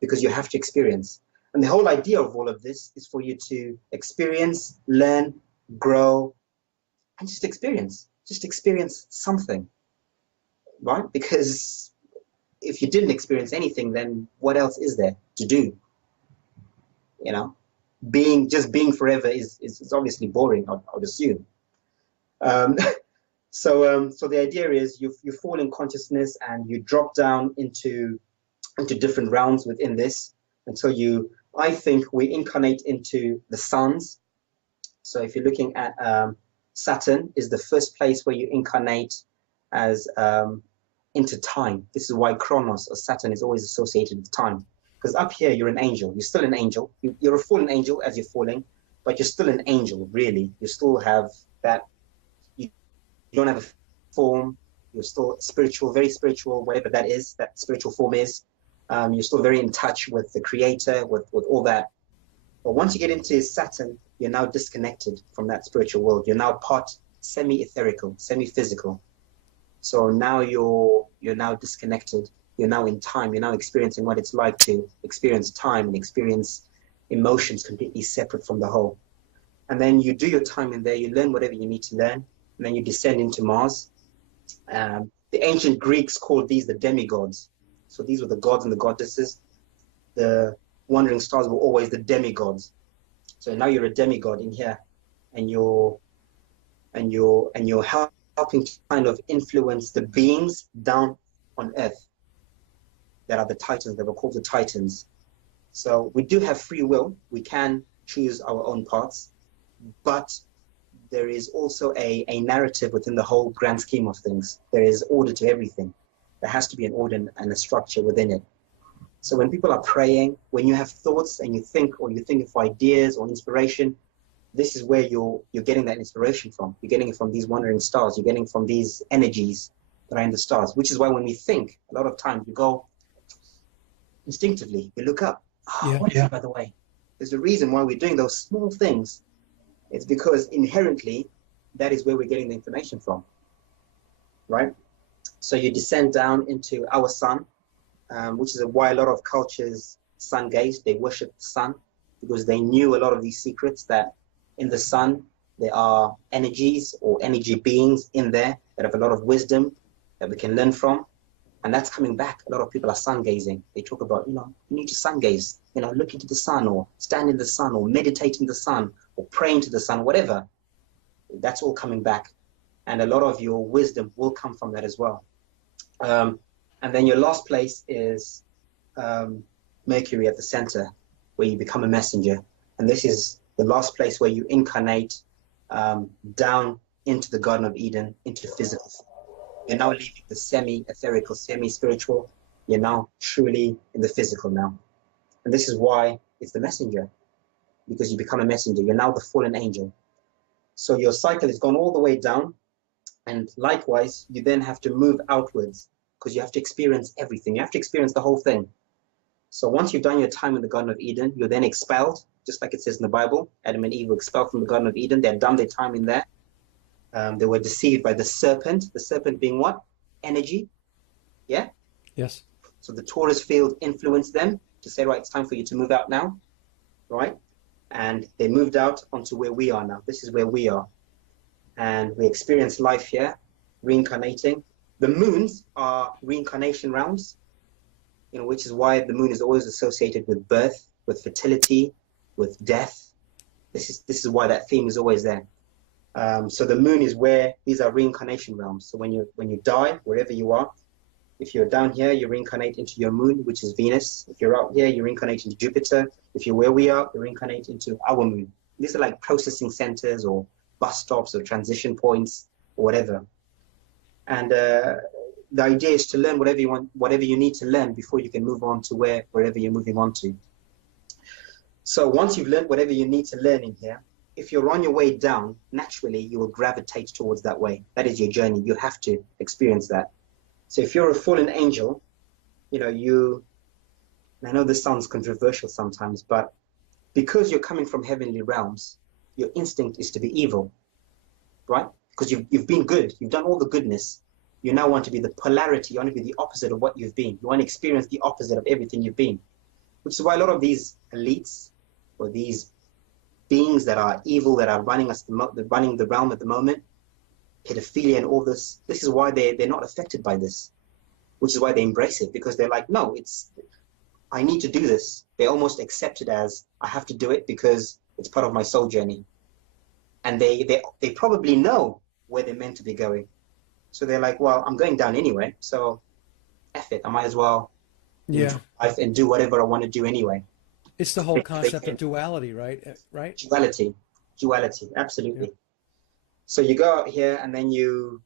because you have to experience. And the whole idea of all of this is for you to experience, learn, grow, and just experience something, right? Because if you didn't experience anything, then what else is there to do? Just being forever is obviously boring, I would assume. So the idea is you fall in consciousness and you drop down into different realms within this until I think we incarnate into the suns. So if you're looking at Saturn is the first place where you incarnate as into time. This is why Chronos or Saturn is always associated with time. Because up here, you're an angel. You're still an angel. You're a fallen angel as you're falling, but you're still an angel, really. You still have that. You don't have a form. You're still spiritual, very spiritual, whatever that is, that spiritual form is. You're still very in touch with the Creator, with all that. But once you get into Saturn, you're now disconnected from that spiritual world. You're now part semi-etherical, semi-physical. So now you're now disconnected. You're now in time. You're now experiencing what it's like to experience time and experience emotions completely separate from the whole. And then you do your time in there. You learn whatever you need to learn. And then you descend into Mars. The ancient Greeks called these the demigods. So these were the gods and the goddesses. The wandering stars were always the demigods. So now you're a demigod in here, and you're helping to kind of influence the beings down on Earth that are the Titans, that were called the Titans. So we do have free will. We can choose our own paths, but there is also a narrative within the whole grand scheme of things. There is order to everything. There has to be an order and a structure within it. So when people are praying, when you have thoughts and you think of ideas or inspiration, this is where you're getting that inspiration from. You're getting it from these wandering stars. You're getting it from these energies that are in the stars, which is why when we think, a lot of times you go instinctively, you look up. What is it, by the way? There's a reason why we're doing those small things. It's because inherently, that is where we're getting the information from. right? So you descend down into our sun, which is why a lot of cultures sun gaze. They worship the sun because they knew a lot of these secrets, that in the sun there are energies or energy beings in there that have a lot of wisdom that we can learn from. And that's coming back. A lot of people are sun gazing. They talk about, you need to sun gaze, look into the sun, or stand in the sun, or meditate in the sun, or pray into the sun, whatever. That's all coming back. And a lot of your wisdom will come from that as well. And then your last place is Mercury at the center, where you become a messenger. And this is the last place where you incarnate down into the Garden of Eden, into physical. You're now leaving the semi-etherical, semi-spiritual. You're now truly in the physical now. And this is why it's the messenger, because you become a messenger. You're now the fallen angel. So your cycle has gone all the way down. And likewise, you then have to move outwards, because you have to experience everything. You have to experience the whole thing. So once you've done your time in the Garden of Eden, you're then expelled, just like it says in the Bible. Adam and Eve were expelled from the Garden of Eden. They had done their time in there. They were deceived by the serpent being what? Energy. Yeah? Yes. So the Taurus field influenced them to say, right, it's time for you to move out now, right? And they moved out onto where we are now. This is where we are. And we experience life here, reincarnating. The moons are reincarnation realms, which is why the moon is always associated with birth, with fertility, with death. This is why that theme is always there. So the moon is where these are reincarnation realms. So when you die, wherever you are, if you're down here, you reincarnate into your moon, which is Venus. If you're out here, you reincarnate into Jupiter. If you're where we are, you reincarnate into our moon. These are like processing centers or bus stops or transition points or whatever. And the idea is to learn whatever you want, whatever you need to learn before you can move on to wherever you're moving on to. So once you've learned whatever you need to learn in here, if you're on your way down, naturally you will gravitate towards that way. That is your journey. You have to experience that. So if you're a fallen angel, I know this sounds controversial sometimes, but because you're coming from heavenly realms, your instinct is to be evil, right? Because you've been good. You've done all the goodness. You now want to be the polarity. You want to be the opposite of what you've been. You want to experience the opposite of everything you've been, which is why a lot of these elites or these beings that are evil, that are running the realm at the moment, pedophilia and all this is why they're not affected by this, which is why they embrace it, because they're like, no, I need to do this. They almost accept it as, I have to do it because it's part of my soul journey. And they probably know where they're meant to be going. So they're like, well, I'm going down anyway, so F it. I might as well Yeah. life and do whatever I want to do anyway. It's the whole concept of duality, right? Duality, absolutely. Yeah. So you go out here, and then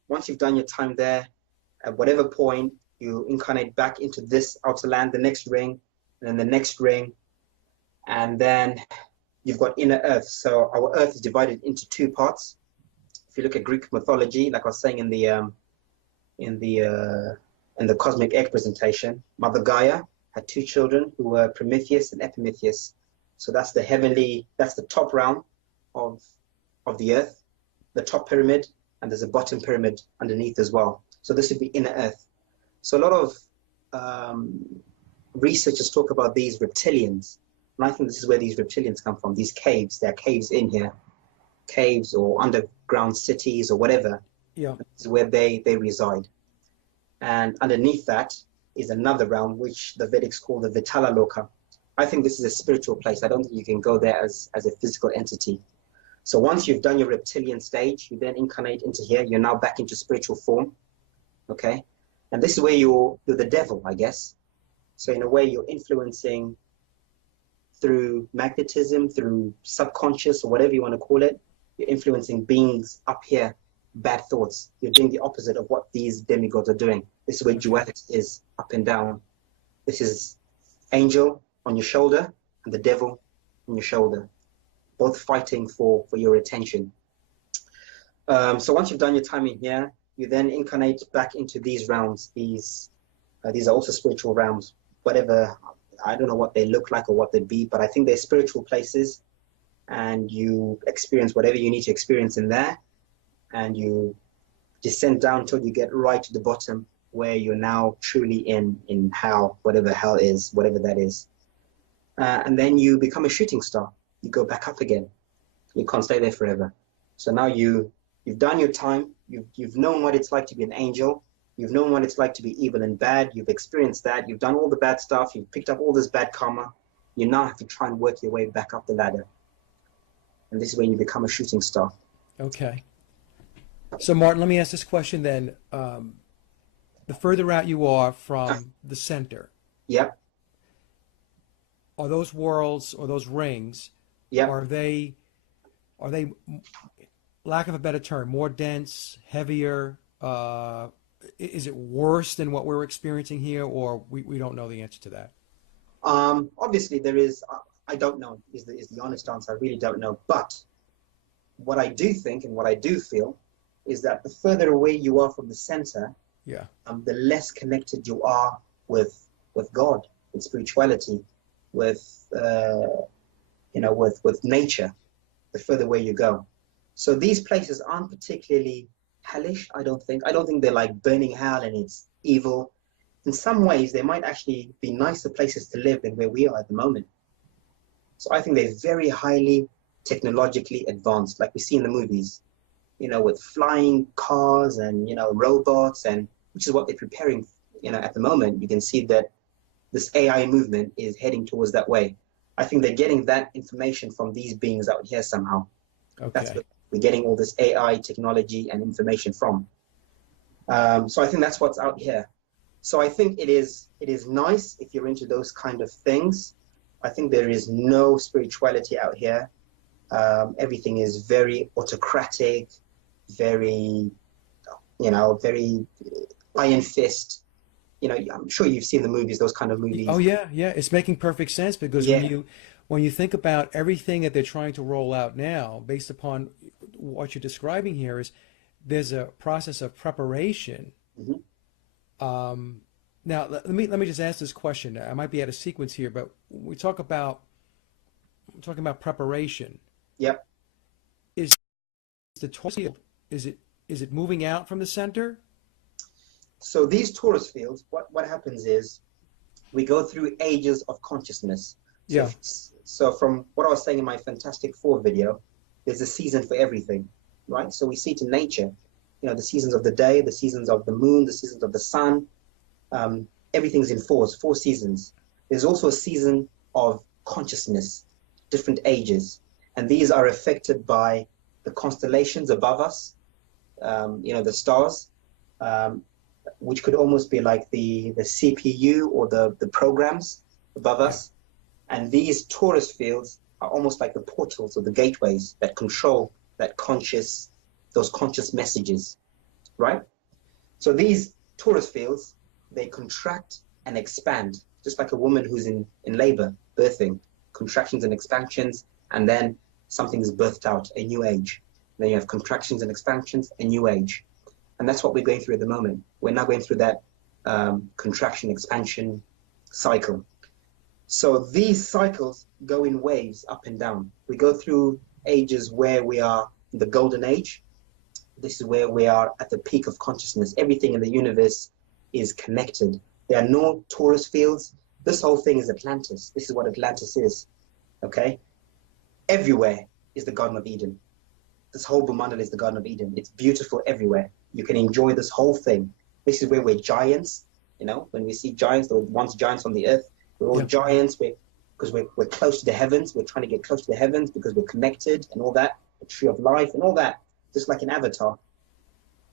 once you've done your time there, at whatever point, you incarnate back into this outer land, the next ring, and then the next ring, and then you've got inner earth. So our earth is divided into two parts. If you look at Greek mythology, like I was saying in the cosmic egg presentation, Mother Gaia had two children who were Prometheus and Epimetheus. So that's the top realm of the earth, the top pyramid, and there's a bottom pyramid underneath as well. So this would be inner earth. So a lot of researchers talk about these reptilians, and I think this is where these reptilians come from, these caves. There are caves in here, caves or underground cities or whatever. Yeah. This is where they reside. And underneath that is another realm, which the Vedics call the Vitala Loka. I think this is a spiritual place. I don't think you can go there as a physical entity. So once you've done your reptilian stage, you then incarnate into here. You're now back into spiritual form, okay? And this is where you're the devil, I guess. So in a way, you're influencing through magnetism, through subconscious, or whatever you want to call it. You're influencing beings up here, bad thoughts. You're doing the opposite of what these demigods are doing. This is where duality is, up and down. This is angel on your shoulder and the devil on your shoulder, both fighting for your attention. So once you've done your time in here, you then incarnate back into these realms. These are also spiritual realms, whatever. I don't know what they look like or what they'd be, but I think they're spiritual places, and you experience whatever you need to experience in there, and you descend down until you get right to the bottom, where you're now truly in hell, whatever hell is, whatever that is. And then you become a shooting star. You go back up again. You can't stay there forever. So now you've done your time. You've known what it's like to be an angel. You've known what it's like to be evil and bad. You've experienced that. You've done all the bad stuff. You've picked up all this bad karma. You now have to try and work your way back up the ladder. And this is when you become a shooting star. Okay. So, Martin, let me ask this question then. The further out you are from the center, Yep. are those worlds or those rings, Yep. are they, lack of a better term, more dense, heavier? Is it worse than what we're experiencing here, or we don't know the answer to that? Obviously, there is. I don't know. Is the honest answer? I really don't know. But what I do think and what I do feel is that the further away you are from the center, Yeah. the less connected you are with God, with spirituality, with with nature. The further away you go, so these places aren't particularly hellish. I don't think. They're like burning hell and it's evil. In some ways, they might actually be nicer places to live than where we are at the moment. So I think they're very highly technologically advanced, like we see in the movies, with flying cars and, robots, and which is what they're preparing, at the moment. You can see that this AI movement is heading towards that way. I think they're getting that information from these beings out here somehow. Okay. That's what we're getting all this AI technology and information from. So I think that's what's out here. So I think it is nice if you're into those kind of things. I think there is no spirituality out here. Everything is very autocratic, very, very iron fist. I'm sure you've seen the movies, those kind of movies. Oh yeah, yeah. It's making perfect sense because Yeah. when you think about everything that they're trying to roll out now, based upon what you're describing here, is there's a process of preparation. Mhm. Now let me just ask this question. I might be out of sequence here, but when we're talking about preparation. Yep. Is the torus field, is it moving out from the center? So these torus fields, what happens is we go through ages of consciousness. So, Yeah. so from what I was saying in my Fantastic Four video, there's a season for everything, right? So we see it in nature, the seasons of the day, the seasons of the moon, the seasons of the sun. Everything's in four seasons. There's also a season of consciousness, different ages. And these are affected by the constellations above us, the stars, which could almost be like the CPU or the programs above us. And these torus fields are almost like the portals or the gateways that control those conscious messages, right? So these torus fields, they contract and expand, just like a woman who's in labor, birthing, contractions and expansions, and then something's birthed out, a new age. Then you have contractions and expansions, a new age. And that's what we're going through at the moment. We're now going through that contraction, expansion cycle. So these cycles go in waves up and down. We go through ages where we are in the golden age. This is where we are at the peak of consciousness. Everything in the universe is connected. There are no torus fields. This whole thing is Atlantis. This is what Atlantis is, okay? Everywhere is the Garden of Eden. This whole Bhumandala is the Garden of Eden. It's beautiful everywhere. You can enjoy this whole thing. This is where we're giants, when we see giants, there were once giants on the earth. We're all giants because we're close to the heavens. We're trying to get close to the heavens because we're connected and all that, the tree of life and all that, just like an avatar.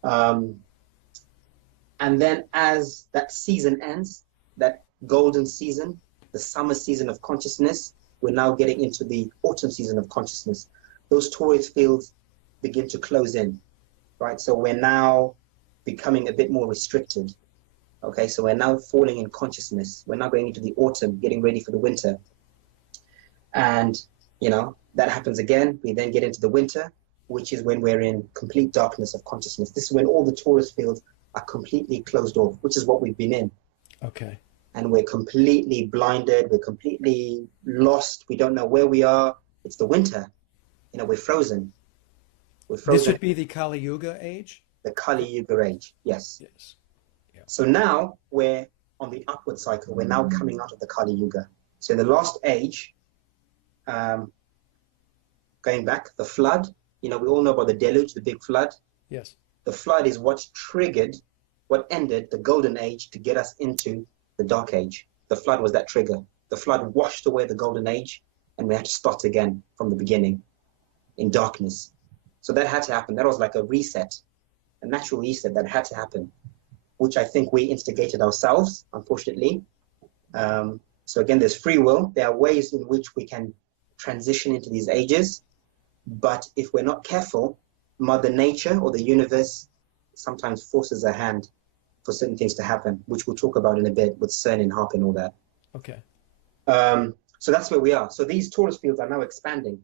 And then as that season ends, that golden season, the summer season of consciousness, we're now getting into the autumn season of consciousness. Those torus fields begin to close in, right? So we're now becoming a bit more restricted. Okay, so we're now falling in consciousness. We're now going into the autumn, getting ready for the winter. And, that happens again. We then get into the winter, which is when we're in complete darkness of consciousness. This is when all the torus fields are completely closed off, which is what we've been in. Okay. And we're completely blinded. We're completely lost. We don't know where we are. It's the winter. We're frozen. This would be the Kali Yuga age? The Kali Yuga age, yes. Yes. Yeah. So now we're on the upward cycle. We're now coming out of the Kali Yuga. So in the last age, going back, the flood, we all know about the deluge, the big flood. Yes. The flood is what triggered, what ended the golden age to get us into the dark age. The flood was that trigger. The flood washed away the golden age, and we had to start again from the beginning in darkness. So that had to happen. That was like a reset, a natural reset that had to happen, which I think we instigated ourselves, unfortunately. So again, there's free will. There are ways in which we can transition into these ages. But if we're not careful, Mother Nature or the universe sometimes forces a hand for certain things to happen, which we'll talk about in a bit with CERN and HARP and all that. Okay. So that's where we are. So these torus fields are now expanding.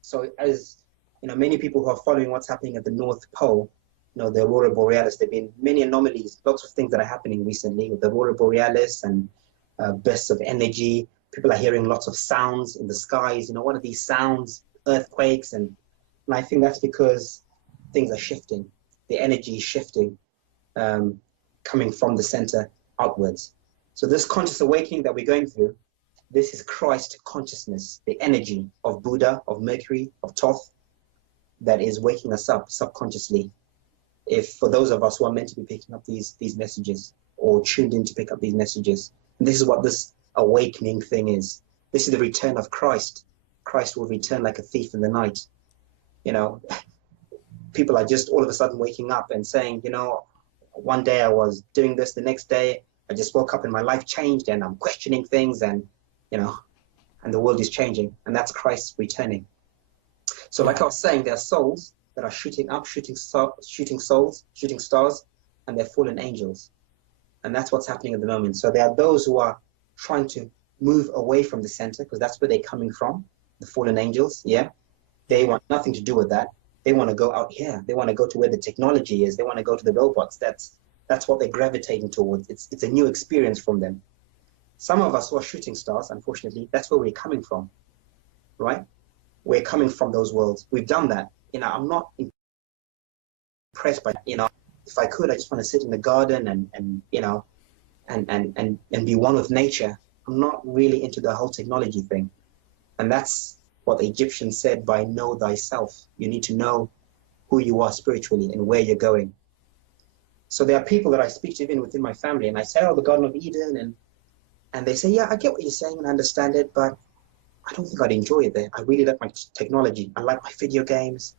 So as many people who are following what's happening at the North Pole, the Aurora Borealis, there have been many anomalies, lots of things that are happening recently with the Aurora Borealis and bursts of energy. People are hearing lots of sounds in the skies. What are these sounds? Earthquakes. And I think that's because things are shifting. The energy is shifting, coming from the center outwards. So this conscious awakening that we're going through, this is Christ consciousness, the energy of Buddha, of Mercury, of Thoth, that is waking us up subconsciously. If for those of us who are meant to be picking up these messages or tuned in to pick up these messages, and this is what this awakening thing is. This is the return of Christ. Christ will return like a thief in the night. People are just all of a sudden waking up and saying, one day I was doing this, the next day I just woke up and my life changed and I'm questioning things and the world is changing, and that's Christ returning. So like I was saying, there are souls that are shooting up, shooting souls, shooting stars, and they're fallen angels. And that's what's happening at the moment. So there are those who are trying to move away from the center because that's where they're coming from, the fallen angels, yeah? They want nothing to do with that. They want to go out here. They want to go to where the technology is. They want to go to the robots. That's what they're gravitating towards. It's a new experience from them. Some of us who are shooting stars, unfortunately, that's where we're coming from, right? We're coming from those worlds. We've done that. I'm not impressed by, if I could, I just want to sit in the garden and be one with nature. I'm not really into the whole technology thing. And that's what the Egyptians said by know thyself. You need to know who you are spiritually and where you're going. So there are people that I speak to even within my family, and I say, the Garden of Eden, and they say, yeah, I get what you're saying and I understand it, but I don't think I'd enjoy it there. I really like my technology. I like my video games.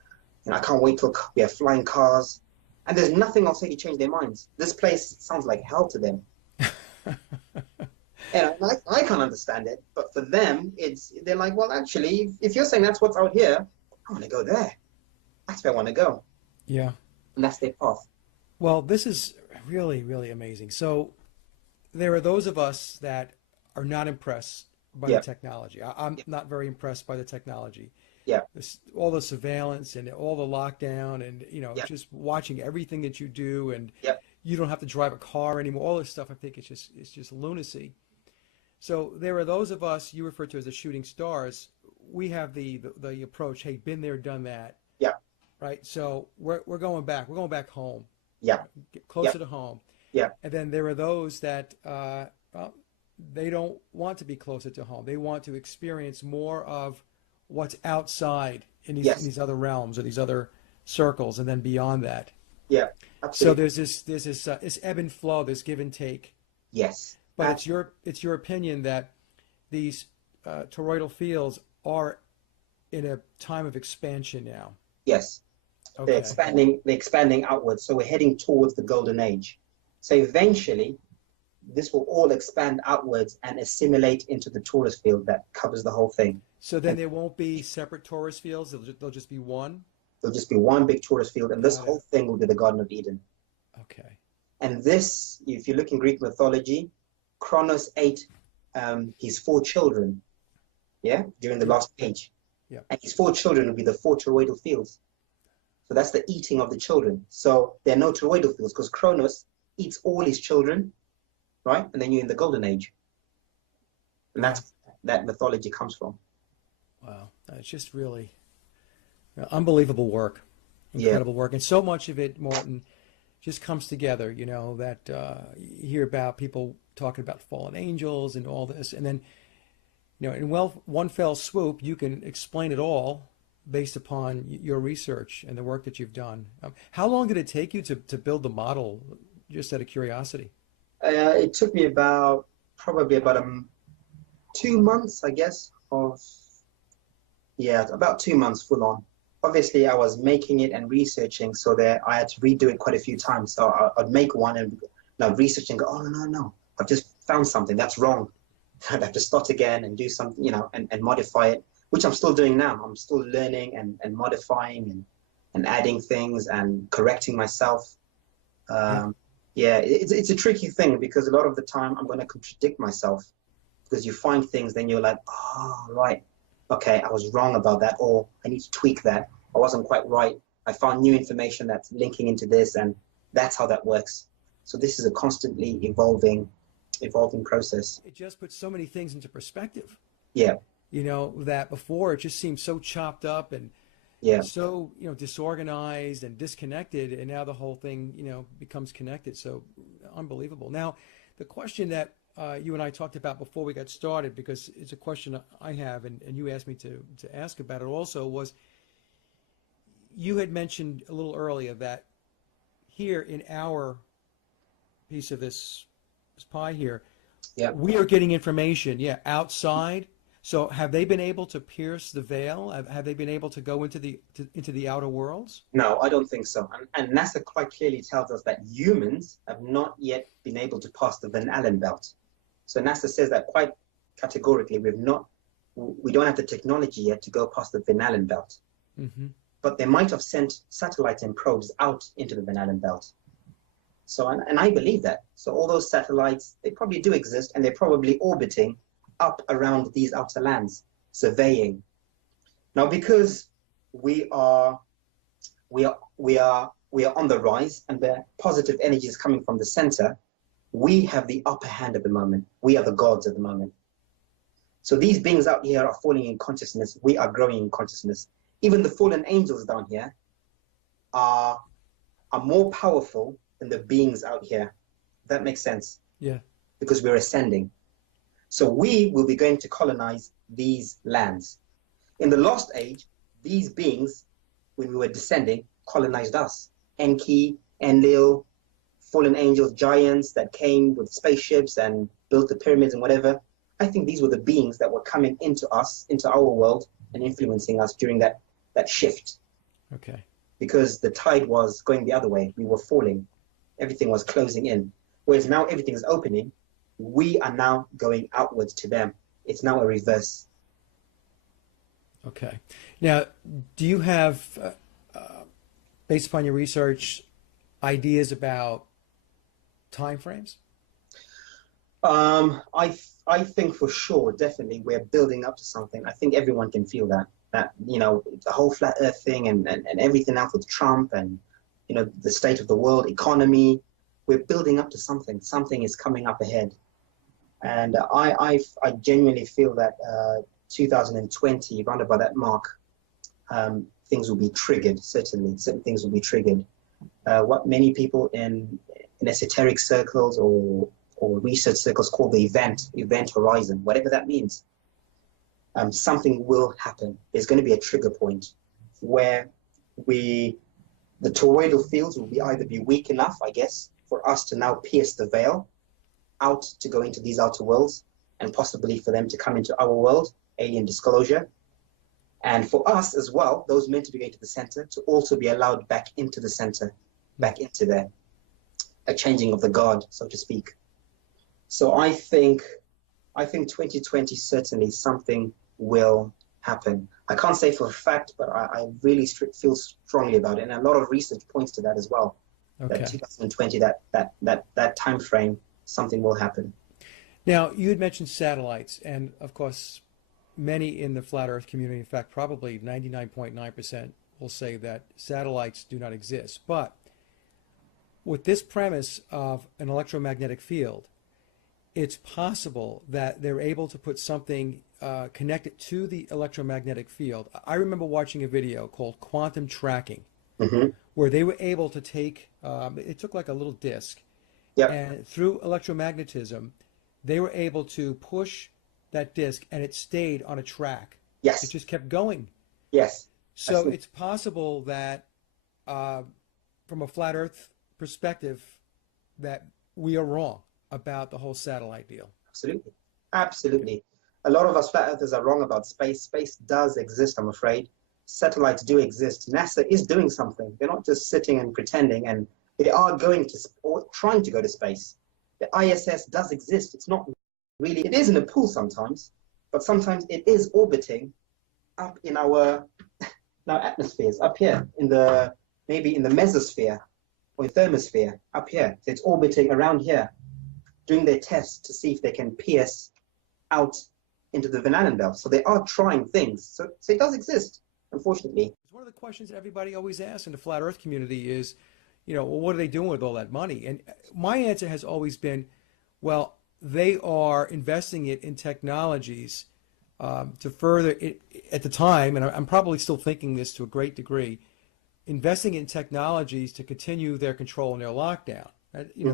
I can't wait till we have flying cars. And there's nothing I'll say to change their minds. This place sounds like hell to them. And I can't understand it. But for them, they're like, well, actually, if you're saying that's what's out here, I want to go there. That's where I want to go. Yeah. And that's their path. Well, this is really, really amazing. So there are those of us that are not impressed by the technology. I'm not very impressed by the technology. Yeah. All the surveillance and all the lockdown and, just watching everything that you do, and you don't have to drive a car anymore. All this stuff, I think it's just lunacy. So there are those of us you refer to as the shooting stars. We have the approach, hey, been there, done that. Yeah. Right. So we're going back. We're going back home. Yeah. Get closer to home. Yeah. And then there are those that they don't want to be closer to home. They want to experience more of what's outside in these other realms or these other circles, and then beyond that. Yeah, absolutely. So there's this ebb and flow, this give and take. Yes. But it's your opinion that these toroidal fields are in a time of expansion now. Yes. Okay. They're expanding outwards. So we're heading towards the golden age. So eventually, this will all expand outwards and assimilate into the torus field that covers the whole thing. So then there won't be separate torus fields. They'll just be one. There'll just be one big torus field, and this whole thing will be the Garden of Eden. Okay. And this, if you look in Greek mythology, Kronos ate his 4 children, during the last page. Yeah. And his 4 children will be the 4 toroidal fields. So that's the eating of the children. So there are no toroidal fields because Kronos eats all his children, right? And then you're in the golden age. And that's that mythology comes from. Wow. It's just really unbelievable work. Yeah, Incredible work. And so much of it, Martin, just comes together, that you hear about people talking about fallen angels and all this. And then, in one fell swoop, you can explain it all based upon your research and the work that you've done. How long did it take you to build the model, just out of curiosity? it took me probably about 2 months, I guess, yeah, about 2 months full on. Obviously, I was making it and researching, so that I had to redo it quite a few times. So I'd make one and now research and go, oh, no, no, no, I've just found something that's wrong. I'd have to start again and do something, and modify it, which I'm still doing now. I'm still learning and modifying and adding things and correcting myself. Yeah. Yeah, it's a tricky thing because a lot of the time I'm going to contradict myself because you find things, then you're like, oh, right, okay, I was wrong about that, or I need to tweak that. I wasn't quite right. I found new information that's linking into this, and that's how that works. So this is a constantly evolving process. It just puts so many things into perspective, Yeah, that before it just seemed so chopped up and yeah, so, disorganized and disconnected, and now the whole thing, becomes connected. So unbelievable. Now, the question that you and I talked about before we got started, because it's a question I have, and you asked me to ask about it also, was you had mentioned a little earlier that here in our piece of this pie here, yeah. we are getting information, yeah, outside. So have they been able to pierce the veil? Have they been able to go into the outer worlds? No, I don't think so. And NASA quite clearly tells us that humans have not yet been able to pass the Van Allen belt. So NASA says that quite categorically. We don't have the technology yet to go past the Van Allen belt. Hmm. But they might have sent satellites and probes out into the Van Allen belt. So, and I believe that. So all those satellites, they probably do exist, and they're probably orbiting up around these outer lands, surveying. Now, because we are we are on the rise, and the positive energy is coming from the center, we have the upper hand at the moment. We are the gods at the moment. So these beings out here are falling in consciousness. We are growing in consciousness. Even the fallen angels down here are more powerful than the beings out here. That makes sense. Yeah. Because we're ascending. So we will be going to colonize these lands. In the last age, these beings, when we were descending, colonized us. Enki, Enlil, fallen angels, giants that came with spaceships and built the pyramids and whatever. I think these were the beings that were coming into us, into our world, and influencing us during that shift. Okay. Because the tide was going the other way. We were falling. Everything was closing in. Whereas now everything is opening. We are now going outwards to them. It's now a reverse. Okay. Now, do you have, based upon your research, ideas about time frames? I think for sure, definitely, we're building up to something. I think everyone can feel that. That the whole flat Earth thing and everything else with Trump and the state of the world economy, we're building up to something. Something is coming up ahead, and I genuinely feel that 2020, around about that mark, things will be triggered. Certainly, certain things will be triggered. What many people in esoteric circles or research circles call the event horizon, whatever that means. Something will happen. There's going to be a trigger point where the toroidal fields will either be weak enough, I guess, for us to now pierce the veil out to go into these outer worlds, and possibly for them to come into our world, alien disclosure. And for us as well, those meant to be going to the center, to also be allowed back into the center, back into there, a changing of the guard, so to speak. So I think 2020 certainly something will happen. I can't say for a fact, but I really feel strongly about it, and a lot of research points to that as well. Okay. That 2020, that time frame, something will happen. Now, you had mentioned satellites, and of course, many in the flat Earth community, in fact, probably 99.9% will say that satellites do not exist. But with this premise of an electromagnetic field, it's possible that they're able to put something connected to the electromagnetic field. I remember watching a video called Quantum Tracking, Mm-hmm. where they were able to take, it took like a little disc, Yep. and through electromagnetism, they were able to push that disc and it stayed on a track. It Yes. just kept going. Yes. So Absolutely. it's possible that uh, from a flat Earth perspective, that we are wrong about the whole satellite deal. Absolutely. Absolutely. A lot of us flat earthers are wrong about space. Space does exist, I'm afraid. Satellites do exist. NASA is doing something. They're not just sitting and pretending, and they are going to or trying to go to space. The ISS does exist. It's not really, it is in a pool sometimes, but sometimes it is orbiting up in our atmospheres, up here in the maybe in the mesosphere or thermosphere, up here. So it's orbiting around here, doing their tests to see if they can pierce out into the Van Allen belt. So they are trying things. So it does exist, unfortunately. One of the questions everybody always asks in the flat Earth community is, well, what are they doing with all that money? And my answer has always been, well, they are investing it in technologies to further it at the time, and I'm probably still thinking this to a great degree, investing in technologies to continue their control and their lockdown. Mm-hmm.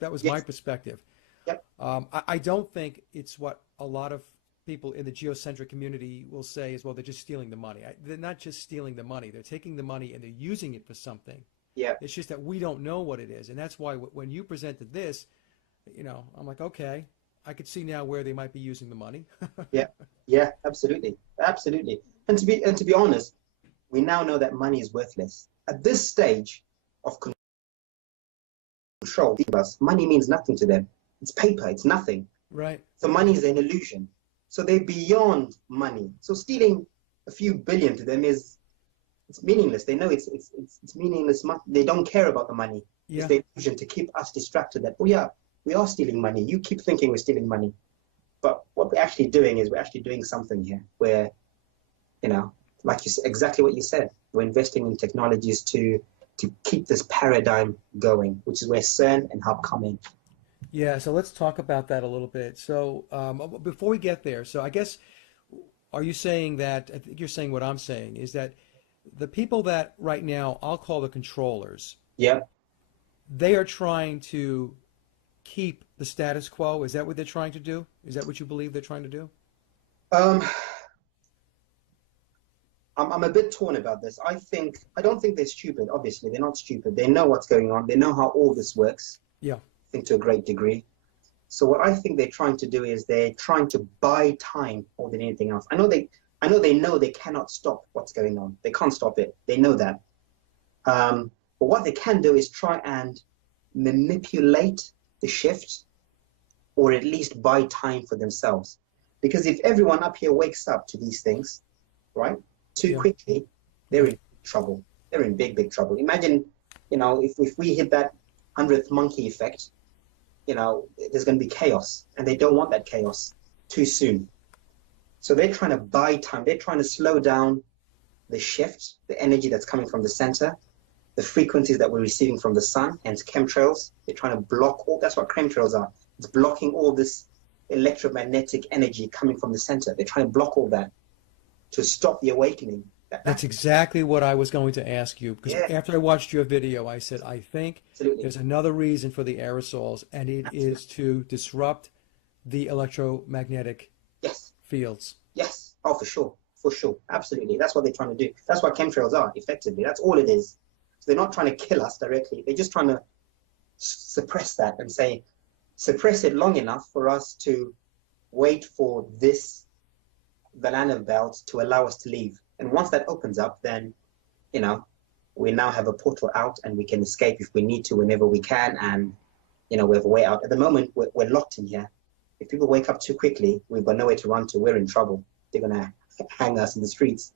That was my Yes. perspective. Yep. I don't think it's what a lot of people in the geocentric community will say is, well, they're just stealing the money. They're not just stealing the money. They're taking the money and they're using it for something. Yeah. It's just that we don't know what it is. And that's why when you presented this, I'm like, okay, I could see now where they might be using the money. Yeah. Yeah. Absolutely. Absolutely. And to be honest, we now know that money is worthless. At this stage of control, money means nothing to them. It's paper. It's nothing. Right. So money is an illusion. So they're beyond money. So stealing a few billion to them is it's meaningless. They know it's meaningless. They don't care about the money. It's Yeah. the illusion to keep us distracted that, oh yeah, we are stealing money. You keep thinking we're stealing money. But what we're actually doing is we're actually doing something here where, like you said, exactly what you said. We're investing in technologies to keep this paradigm going, which is where CERN and Hub come in. Yeah. So let's talk about that a little bit. So before we get there, so I guess, are you saying that, I think you're saying what I'm saying, is that the people that right now I'll call the controllers, Yeah. they are trying to keep the status quo. Is that what they're trying to do? Is that what you believe they're trying to do? Um, I'm a bit torn about this. I don't think they're stupid. Obviously, they're not stupid. They know what's going on. They know how all this works. Yeah. I think to a great degree. So what I think they're trying to do is they're trying to buy time more than anything else. I know they cannot stop what's going on. They can't stop it. They know that. But what they can do is try and manipulate the shift, or at least buy time for themselves. Because if everyone up here wakes up to these things, right, too Yeah. quickly, they're in trouble. They're in big, big trouble. Imagine, if we hit that 100th monkey effect, there's going to be chaos, and they don't want that chaos too soon. So they're trying to buy time. They're trying to slow down the shift, the energy that's coming from the center, the frequencies that we're receiving from the sun, hence chemtrails. They're trying to block all, that's what chemtrails are. It's blocking all this electromagnetic energy coming from the center. They're trying to block all that to stop the awakening. That's exactly what I was going to ask you, because Yeah, after I watched your video, I said, I think absolutely. there's another reason for the aerosols, and it is to disrupt the electromagnetic Yes, fields. yes. Oh, for sure, absolutely. That's what they're trying to do. That's what chemtrails are, effectively. That's all it is. So they're not trying to kill us directly. They're just trying to suppress that and suppress it long enough for us to wait for this banana belt to allow us to leave. And once that opens up, then, we now have a portal out and we can escape if we need to whenever we can. And, we have a way out. At the moment, we're locked in here. If people wake up too quickly, we've got nowhere to run to. We're in trouble. They're going to hang us in the streets.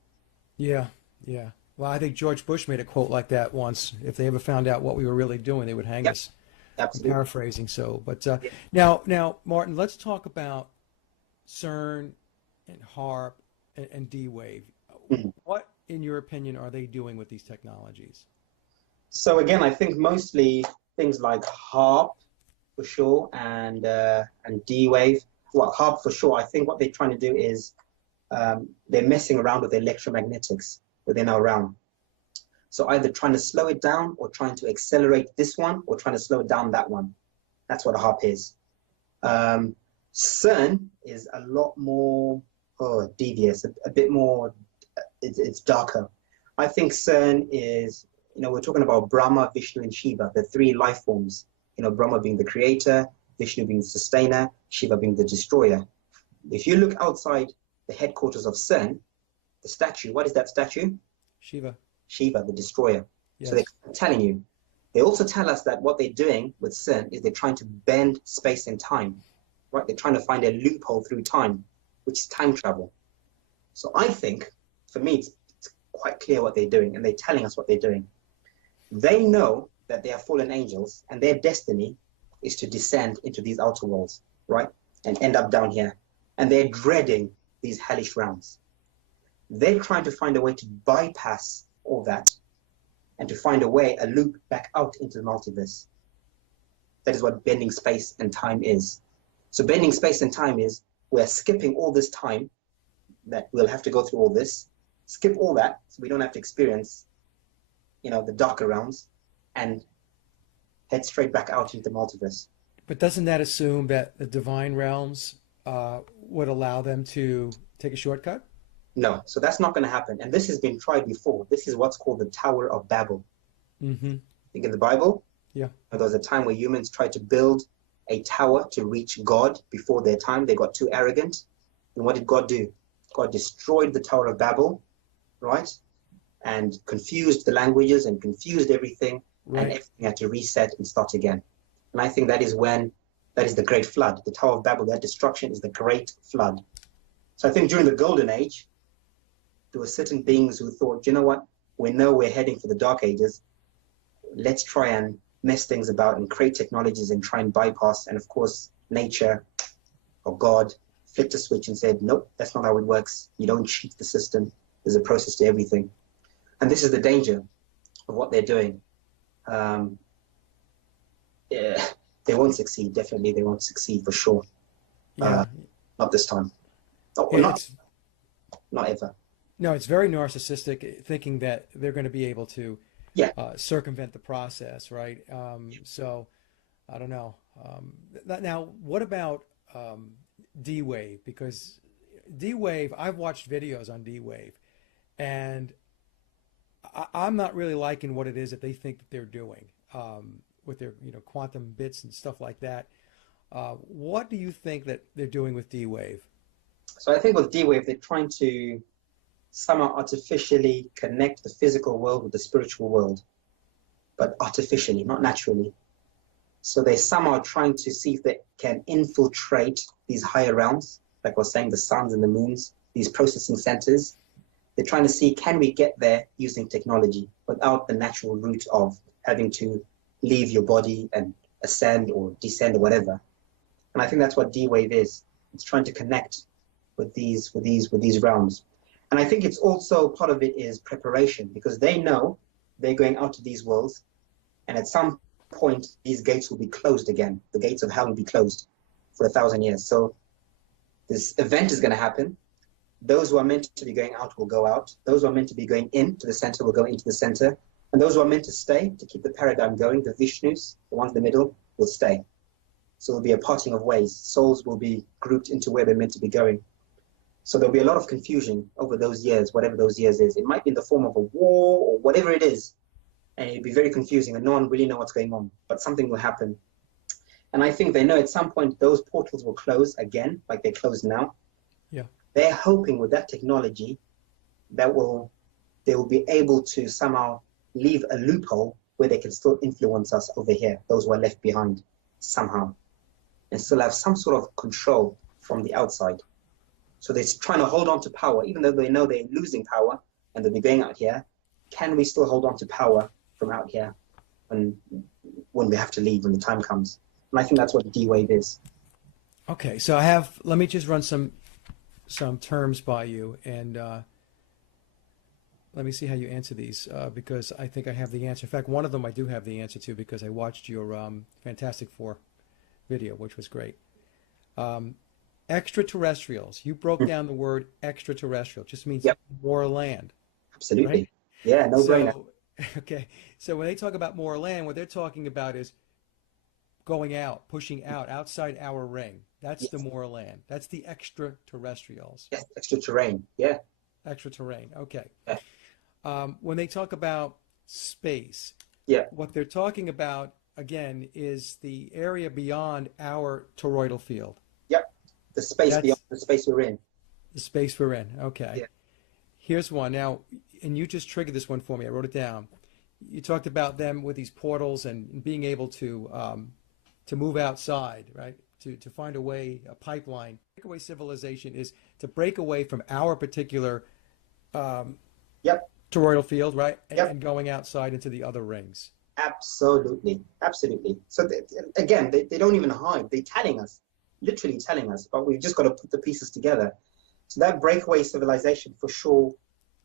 Yeah, yeah. Well, I think George Bush made a quote like that once. If they ever found out what we were really doing, they would hang Yep, us. I'm absolutely. paraphrasing so. But Yeah. now, Martin, let's talk about CERN and HARP and D-Wave. Mhm. What, in your opinion, are they doing with these technologies? So again, I think mostly things like HARP for sure and D-Wave. Well, HARP for sure. I think what they're trying to do is they're messing around with electromagnetics within our realm. So either trying to slow it down or trying to accelerate this one or trying to slow down that one. That's what a HARP is. CERN is a lot more devious, a bit more, it's darker. I think CERN is, we're talking about Brahma, Vishnu, and Shiva, the three life forms. Brahma being the creator, Vishnu being the sustainer, Shiva being the destroyer. If you look outside the headquarters of CERN, the statue, what is that statue? Shiva. Shiva, the destroyer. Yes. So they're telling you. They also tell us that what they're doing with CERN is they're trying to bend space and time, right? They're trying to find a loophole through time, which is time travel. So I think, for me, it's quite clear what they're doing, and they're telling us what they're doing. They know that they are fallen angels, and their destiny is to descend into these outer worlds, right? And end up down here. And they're dreading these hellish realms. They're trying to find a way to bypass all that and to find a loop back out into the multiverse. That is what bending space and time is. So bending space and time is we're skipping all this time that we'll have to go through all this, skip all that so we don't have to experience, the darker realms, and head straight back out into the multiverse. But doesn't that assume that the divine realms would allow them to take a shortcut? No, so that's not going to happen. And this has been tried before. This is what's called the Tower of Babel. Mm-hmm. Think in the Bible? Yeah. There was a time where humans tried to build a tower to reach God before their time. They got too arrogant. And what did God do? God destroyed the Tower of Babel, right? And confused the languages and confused everything. Right. And everything had to reset and start again. And I think that is the Great Flood. The Tower of Babel, that destruction is the Great Flood. So I think during the Golden Age, there were certain beings who thought, you know what, we know we're heading for the Dark Ages. Let's try and mess things about and create technologies and try and bypass. And of course, nature or God flipped a switch and said, nope, that's not how it works. You don't cheat the system. There's a process to everything. And this is the danger of what they're doing. They won't succeed. Definitely, they won't succeed for sure. Yeah. Not this time. Not ever. No, it's very narcissistic thinking that they're going to be able to circumvent the process, right? So I don't know. Now, what about D-Wave? Because D-Wave, I've watched videos on D-Wave, and I'm not really liking what it is that they think that they're doing with their quantum bits and stuff like that. What do you think that they're doing with D-Wave? So I think with D-Wave, they're trying to somehow artificially connect the physical world with the spiritual world, but artificially, not naturally. So they're somehow trying to see if they can infiltrate these higher realms, like we're saying, the suns and the moons, these processing centers. They're trying to see, can we get there using technology without the natural route of having to leave your body and ascend or descend or whatever. And I think that's what D-Wave is. It's trying to connect with these realms. And I think it's also part of it is preparation, because they know they're going out to these worlds, and at some point these gates will be closed again. The gates of hell will be closed for 1,000 years. So this event is going to happen. Those who are meant to be going out will go out. Those who are meant to be going into the center will go into the center. And those who are meant to stay, to keep the paradigm going, the Vishnus, the ones in the middle, will stay. So there'll be a parting of ways. Souls will be grouped into where they're meant to be going. So there'll be a lot of confusion over those years, whatever those years is. It might be in the form of a war or whatever it is. And it'll be very confusing and no one really knows what's going on. But something will happen. And I think they know at some point those portals will close again, like they close now. Yeah. They're hoping with that technology that they will be able to somehow leave a loophole where they can still influence us over here, those who are left behind somehow, and still have some sort of control from the outside. So they're trying to hold on to power, even though they know they're losing power and they'll be going out here. Can we still hold on to power from out here when we have to leave, when the time comes? And I think that's what D-Wave is. Okay, so let me just run some terms by you, and let me see how you answer these, because I think I have the answer. In fact, one of them I do have the answer to, because I watched your Fantastic Four video, which was great. Extraterrestrials. You broke down the word extraterrestrial. Just means more land. Absolutely. Right? Yeah, no brainer. Okay. So when they talk about more land, what they're talking about is going out, pushing out, outside our ring. That's the Yes, more land. That's the extraterrestrials, yes, extra terrain. Yeah, extra terrain. Okay. yeah, When they talk about space, yeah, what they're talking about, again, is the area beyond our toroidal field. yep. The space beyond That's the space we're in. the space we're in. Okay. Yeah, Here's one. Now, and you just triggered this one for me. I wrote it down. You talked about them with these portals and being able to move outside, right? To find a way, a pipeline. Breakaway civilization is to break away from our particular um, yep, toroidal field, right? yep. And going outside into the other rings. Absolutely, absolutely. So again, they don't even hide. They're telling us, literally telling us, but we've just got to put the pieces together. So that breakaway civilization for sure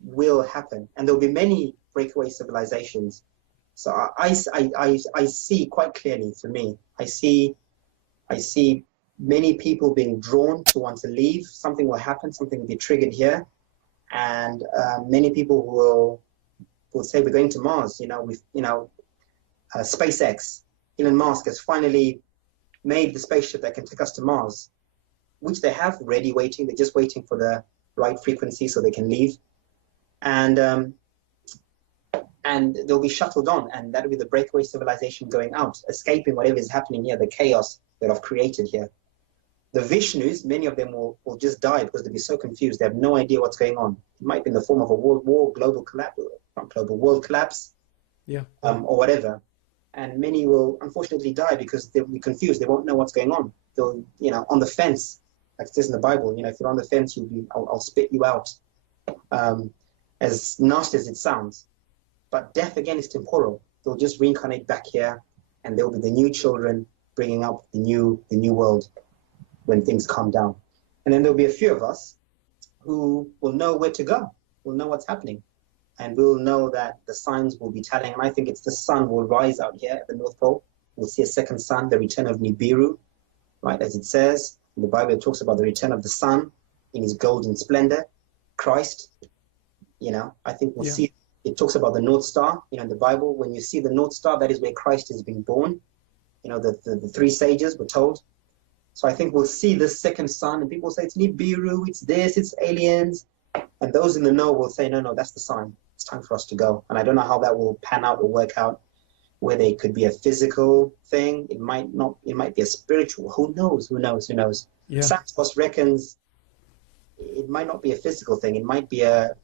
will happen, and there'll be many breakaway civilizations. So I see quite clearly for me. I see many people being drawn to want to leave. Something will happen. Something will be triggered here, and many people will say we're going to Mars. SpaceX, Elon Musk has finally made the spaceship that can take us to Mars, which they have ready waiting. They're just waiting for the right frequency so they can leave. And they'll be shuttled on, and that'll be the breakaway civilization going out, escaping whatever is happening here, the chaos that I've created here. The Vishnus, many of them will just die because they'll be so confused. They have no idea what's going on. It might be in the form of a world war, global collapse, not global, world collapse, Yeah. or whatever. And many will unfortunately die because they'll be confused. They won't know what's going on. They'll, on the if it says in the Bible, if you're on the fence, I'll spit you out. As nasty as it sounds, but death again is temporal. They'll just reincarnate back here, and they'll be the new children bringing up the new world when things calm down. And then there'll be a few of us who will know where to go. We'll know what's happening, and we'll know that the signs will be telling. And I think it's the sun will rise out here at the North Pole. We'll see a second sun, the return of Nibiru, right? As it says in the Bible, it talks about the return of the sun in his golden splendor, Christ. I think we'll Yeah. see. It talks about the North Star. In the Bible, when you see the North Star, that is where Christ is being born. The three sages were told. So I think we'll see this second sun, and people say it's Nibiru, it's this, it's aliens. And those in the know will say, no, that's the sign. It's time for us to go. And I don't know how that will pan out or work out, whether it could be a physical thing. It might not. It might be a spiritual. Who knows? Yeah. Santos reckons it might not be a physical thing. It might be a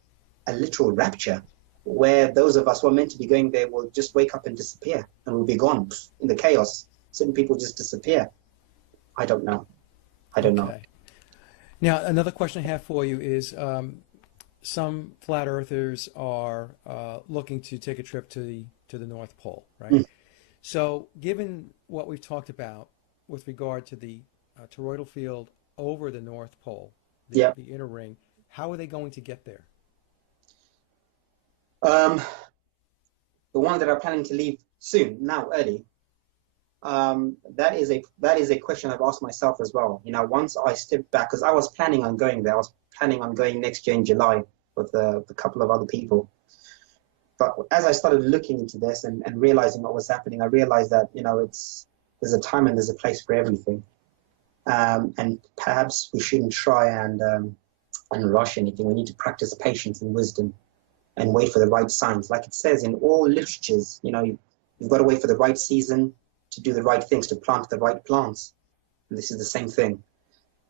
literal rapture, where those of us who are meant to be going there will just wake up and disappear, and we'll be gone in the chaos. Certain people just disappear. I don't know. Okay. Now, another question I have for you is some flat earthers are looking to take a trip to the North Pole, right? Mm. So, given what we've talked about with regard to the toroidal field over the North Pole, Yeah. the inner ring, how are they going to get there? The ones that are planning to leave soon, now, early, that is a question I've asked myself as well. Once I stepped back, because I was planning on going there. I was planning on going next year in July with a couple of other people. But as I started looking into this and realizing what was happening, I realized that there's a time and there's a place for everything. And perhaps we shouldn't try and rush anything. We need to practice patience and wisdom and wait for the right signs. Like it says in all literatures, you've got to wait for the right season to do the right things, to plant the right plants. And this is the same thing.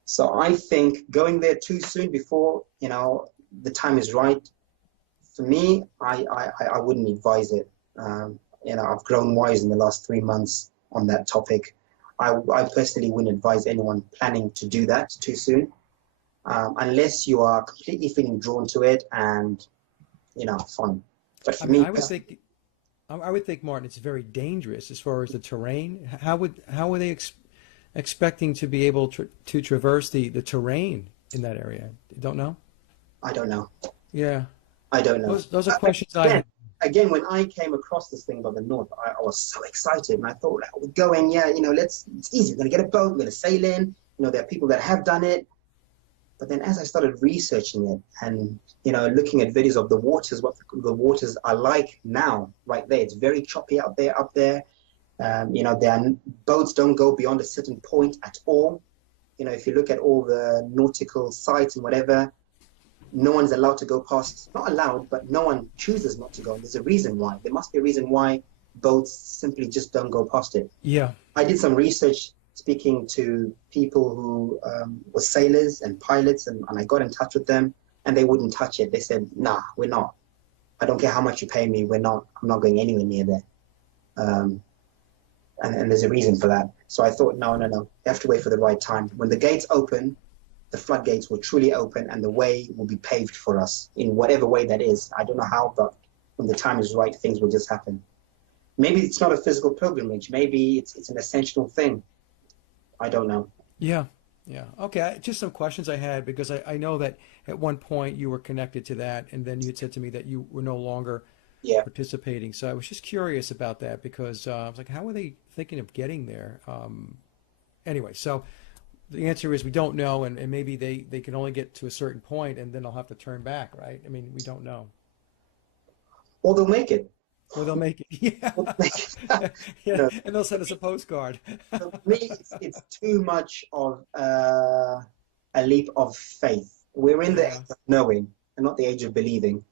So I think going there too soon before, the time is right, for me, I wouldn't advise it. I've grown wise in the last 3 months on that topic. I personally wouldn't advise anyone planning to do that too soon, unless you are completely feeling drawn to it and, fine. But for me, I would think, Martin, it's very dangerous as far as the terrain. How are they expecting to be able to traverse the terrain in that area? You don't know? I don't know. Yeah. I don't know. Those are questions I have. Again, when I came across this thing about the North, I was so excited, and I thought, we're going, it's easy. We're going to get a boat, we're going to sail in. There are people that have done it. But then as I started researching it and, looking at videos of the waters, what the waters are like now, right there, it's very choppy out there, up there. Boats don't go beyond a certain point at all. If you look at all the nautical sites and whatever, no one's allowed to go past, not allowed, but no one chooses not to go. And there's a reason why. There must be a reason why boats simply just don't go past it. Yeah. I did some research speaking to people who were sailors and pilots, and I got in touch with them, and they wouldn't touch it. They said, nah, we're not. I don't care how much you pay me, I'm not going anywhere near there. And there's a reason for that. So I thought, no, you have to wait for the right time. When the gates open, the floodgates will truly open and the way will be paved for us in whatever way that is. I don't know how, but when the time is right, things will just happen. Maybe it's not a physical pilgrimage. Maybe it's an essential thing. I don't know. Yeah. Yeah. Okay. Just some questions I had, because I know that at one point you were connected to that, and then you had said to me that you were no longer participating. So I was just curious about that, because I was like, how are they thinking of getting there? Anyway, so the answer is we don't know, and maybe they can only get to a certain point and then they'll have to turn back, right? I mean, we don't know. Or they'll make it. Or they'll make it. Yeah. Yeah. And they'll send us a postcard. For me, it's too much of a leap of faith. We're in the age of knowing and not the age of believing.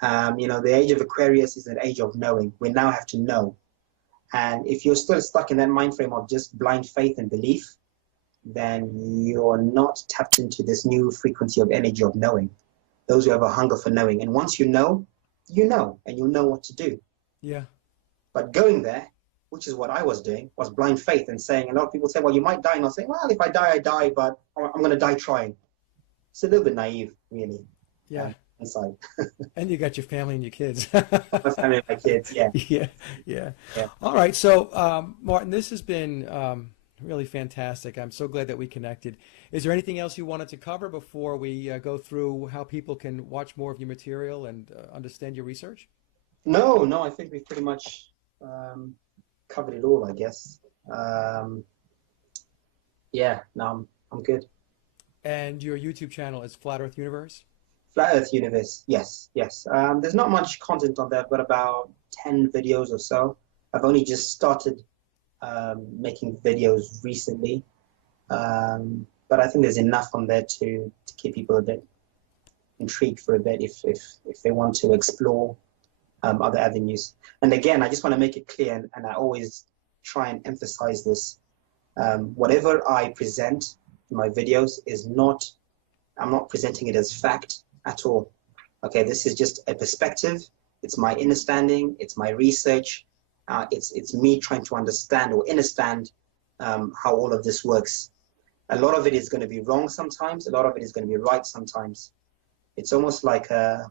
The age of Aquarius is an age of knowing. We now have to know. And if you're still stuck in that mind frame of just blind faith and belief, then you're not tapped into this new frequency of energy of knowing. Those who have a hunger for knowing. And once you know, and you'll know what to do. Yeah. But going there, which is what I was doing, was blind faith and saying, a lot of people say, well, you might die. And I'll say, well, if I die, I die, but I'm going to die trying. It's a little bit naive, really. Yeah. Inside. And you got your family and your kids. My family and my kids, yeah. Yeah. All right. So, Martin, this has been really fantastic. I'm so glad that we connected. Is there anything else you wanted to cover before we go through how people can watch more of your material and understand your research? No, I think we've pretty much covered it all, I guess. I'm good. And your YouTube channel is Flat Earth Universe? Flat Earth Universe, yes. There's not much content on there. I've got about 10 videos or so. I've only just started making videos recently, but I think there's enough on there to keep people a bit intrigued for a bit if they want to explore other avenues. And again, I just want to make it clear, and I always try and emphasize this, whatever I present in my videos I'm not presenting it as fact at all. Okay, this is just a perspective. It's my understanding, it's my research, it's me trying to understand or understand how all of this works. A lot of it is going to be wrong sometimes, a lot of it is going to be right sometimes. It's almost like a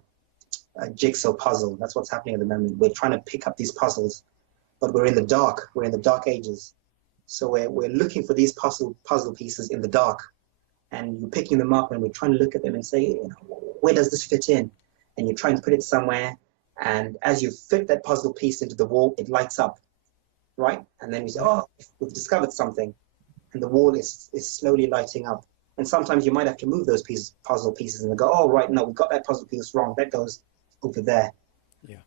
jigsaw puzzle. That's what's happening at the moment. We're trying to pick up these puzzles, but we're in the dark. We're in the dark ages. So we're looking for these puzzle pieces in the dark, and you're picking them up, and we're trying to look at them and say, where does this fit in? And you're trying to put it somewhere, and as you fit that puzzle piece into the wall, it lights up, right? And then you say, oh, we've discovered something, and the wall is slowly lighting up. And sometimes you might have to move those puzzle pieces and go, oh, right, no, we got that puzzle piece wrong. That goes over there. Yeah.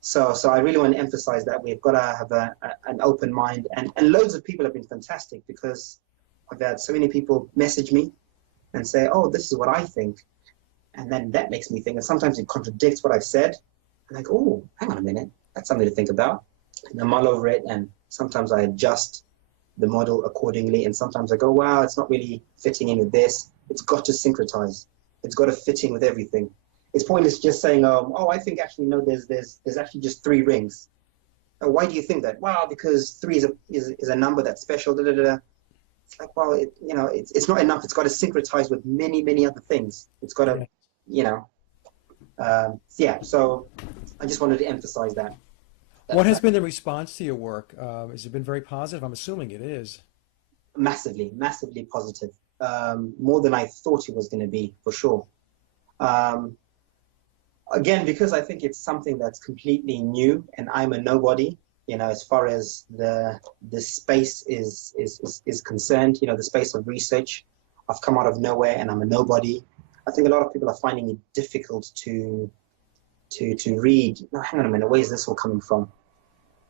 So I really want to emphasize that we've got to have an open mind. And loads of people have been fantastic, because I've had so many people message me and say, oh, this is what I think. And then that makes me think. And sometimes it contradicts what I've said. I'm like, oh, hang on a minute. That's something to think about. And I mull over it. And sometimes I adjust the model accordingly. And sometimes I go, wow, it's not really fitting in with this. It's got to syncretize. It's got to fit in with everything. It's pointless just saying, oh, I think actually, no, there's actually just 3 rings. Oh, why do you think that? Well, because 3 is a number that's special. Da, da, da, da. It's like, well, it's not enough. It's got to syncretize with many, many other things. It's got to, So I just wanted to emphasize that. What has been the response to your work? Has it been very positive? I'm assuming it is. Massively positive. More than I thought it was going to be, for sure. Again, because I think it's something that's completely new, and I'm a nobody, as far as the space is concerned, the space of research. I've come out of nowhere and I'm a nobody. I think a lot of people are finding it difficult to read. No, hang on a minute, where is this all coming from?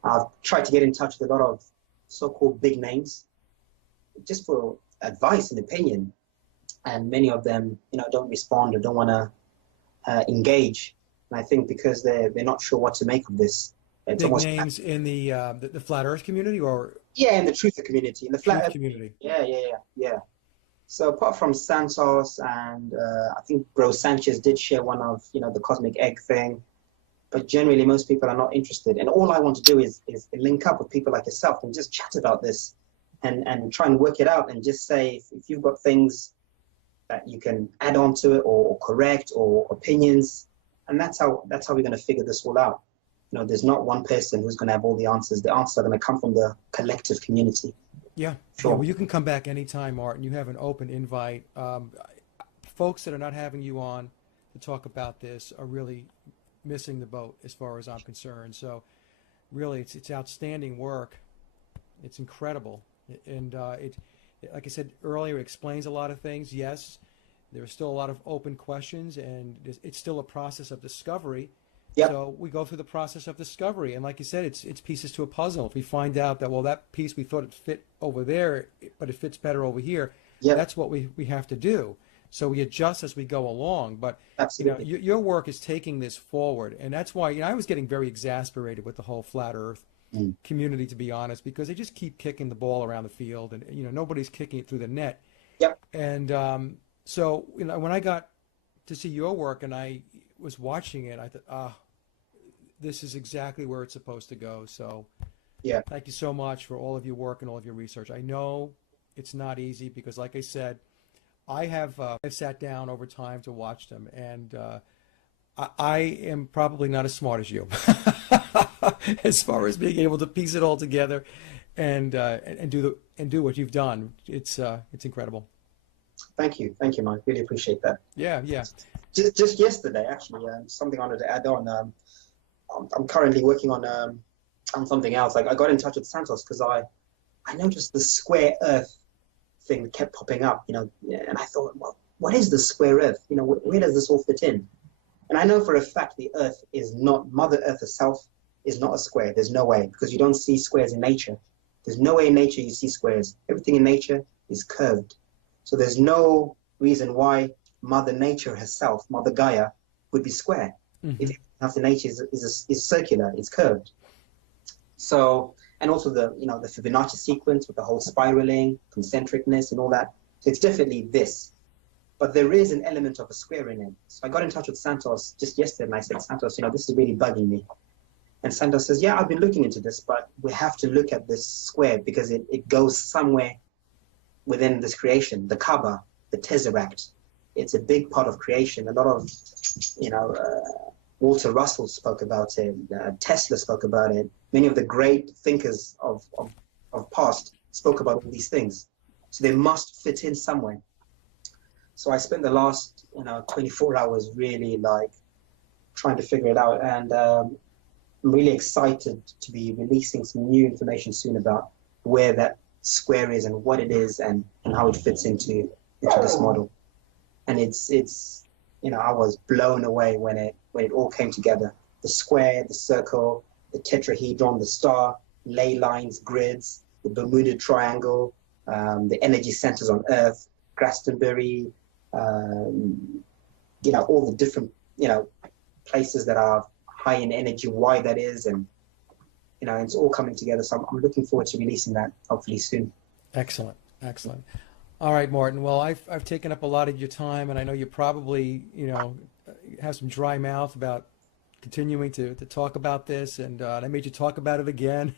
I've tried to get in touch with a lot of so-called big names just for advice and opinion, and many of them, don't respond or don't want to engage. And I think because they're not sure what to make of this. It's Big almost names in the flat Earth community, or in the truther community, in the truth flat Earth community. Yeah. So apart from Santos and I think Bro Sanchez did share one of the cosmic egg thing, but generally most people are not interested. And all I want to do is link up with people like yourself and just chat about this and try and work it out and just say if you've got things that you can add on to it or correct or opinions, and that's how we're going to figure this all out. There's not one person who's going to have all the answers. The answers are going to come from the collective community. Yeah. Sure. Yeah, well, you can come back anytime, Martin. You have an open invite. Folks that are not having you on to talk about this are really missing the boat as far as I'm concerned. So really, it's outstanding work. It's incredible. And it, like I said earlier, it explains a lot of things. Yes, there's still a lot of open questions, and it's still a process of discovery. Yep. So we go through the process of discovery, and like you said, it's pieces to a puzzle. If we find out that, well, that piece we thought it fit over there, but it fits better over here, Yep. that's what we have to do. So we adjust as we go along. But Absolutely. your work is taking this forward, and that's why I was getting very exasperated with the whole flat Earth community, to be honest, because they just keep kicking the ball around the field, and nobody's kicking it through the net. Yep. And so when I got to see your work and I was watching it, I thought, this is exactly where it's supposed to go. So Yeah. thank you so much for all of your work and all of your research. I know it's not easy because, like I said, I've sat down over time to watch them, and I am probably not as smart as you as far as being able to piece it all together and do what you've done. It's incredible. Thank you, Mike. Really appreciate that. Yeah. Just yesterday, actually, something I wanted to add on. I'm currently working on something else. Like I got in touch with Santos because I noticed the square Earth thing that kept popping up, and I thought, well, what is the square Earth? Where does this all fit in? And I know for a fact the Earth is not, Mother Earth herself is not a square. There's no way, because you don't see squares in nature. There's no way in nature you see squares. Everything in nature is curved. So there's no reason why Mother Nature herself, Mother Gaia, would be square. Mm-hmm. If half the nature is circular, it's curved. So, and also the Fibonacci sequence with the whole spiraling, concentricness, and all that. So it's definitely this. But there is an element of a square in it. So I got in touch with Santos just yesterday, and I said, Santos, this is really bugging me. And Santos says, yeah, I've been looking into this, but we have to look at this square because it goes somewhere within this creation, the Kaaba, the Tesseract. It's a big part of creation. A lot of, Walter Russell spoke about it. Tesla spoke about it. Many of the great thinkers of past spoke about all these things. So they must fit in somewhere. So I spent the last 24 hours really trying to figure it out, and I'm really excited to be releasing some new information soon about where that square is and what it is and how it fits into this model. And it's I was blown away when it all came together. The square, the circle, the tetrahedron, the star, ley lines, grids, the Bermuda Triangle, the energy centers on Earth, Glastonbury, all the different places that are high in energy, why that is, and it's all coming together. So I'm looking forward to releasing that hopefully soon. Excellent. All right, Martin. Well, I've taken up a lot of your time, and I know you probably have some dry mouth about continuing to talk about this, and I made you talk about it again.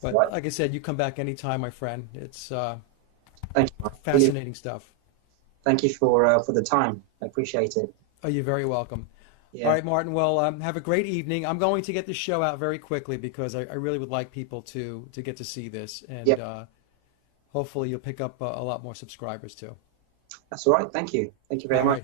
But like I said, you come back anytime, my friend. It's Thank you. Fascinating stuff. Thank you for the time. I appreciate it. Oh, you're very welcome. Yeah. All right, Martin. Well, have a great evening. I'm going to get this show out very quickly because I really would like people to get to see this, and Yep. Hopefully you'll pick up a lot more subscribers too. That's all right. Thank you. Thank you very much.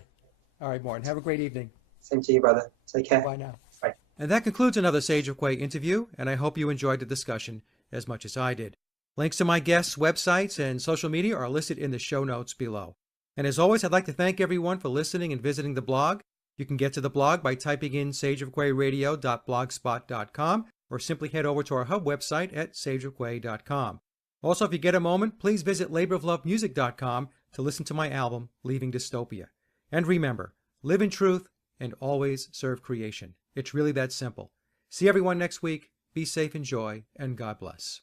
All right, Martin. Have a great evening. Same to you, brother. Take care. Bye now. Bye. And that concludes another Sage of Quay interview, and I hope you enjoyed the discussion as much as I did. Links to my guests' websites and social media are listed in the show notes below. And as always, I'd like to thank everyone for listening and visiting the blog. You can get to the blog by typing in sageofquayradio.blogspot.com or simply head over to our hub website at sageofquay.com. Also, if you get a moment, please visit laboroflovemusic.com to listen to my album, Leaving Dystopia. And remember, live in truth and always serve creation. It's really that simple. See everyone next week. Be safe, enjoy, and God bless.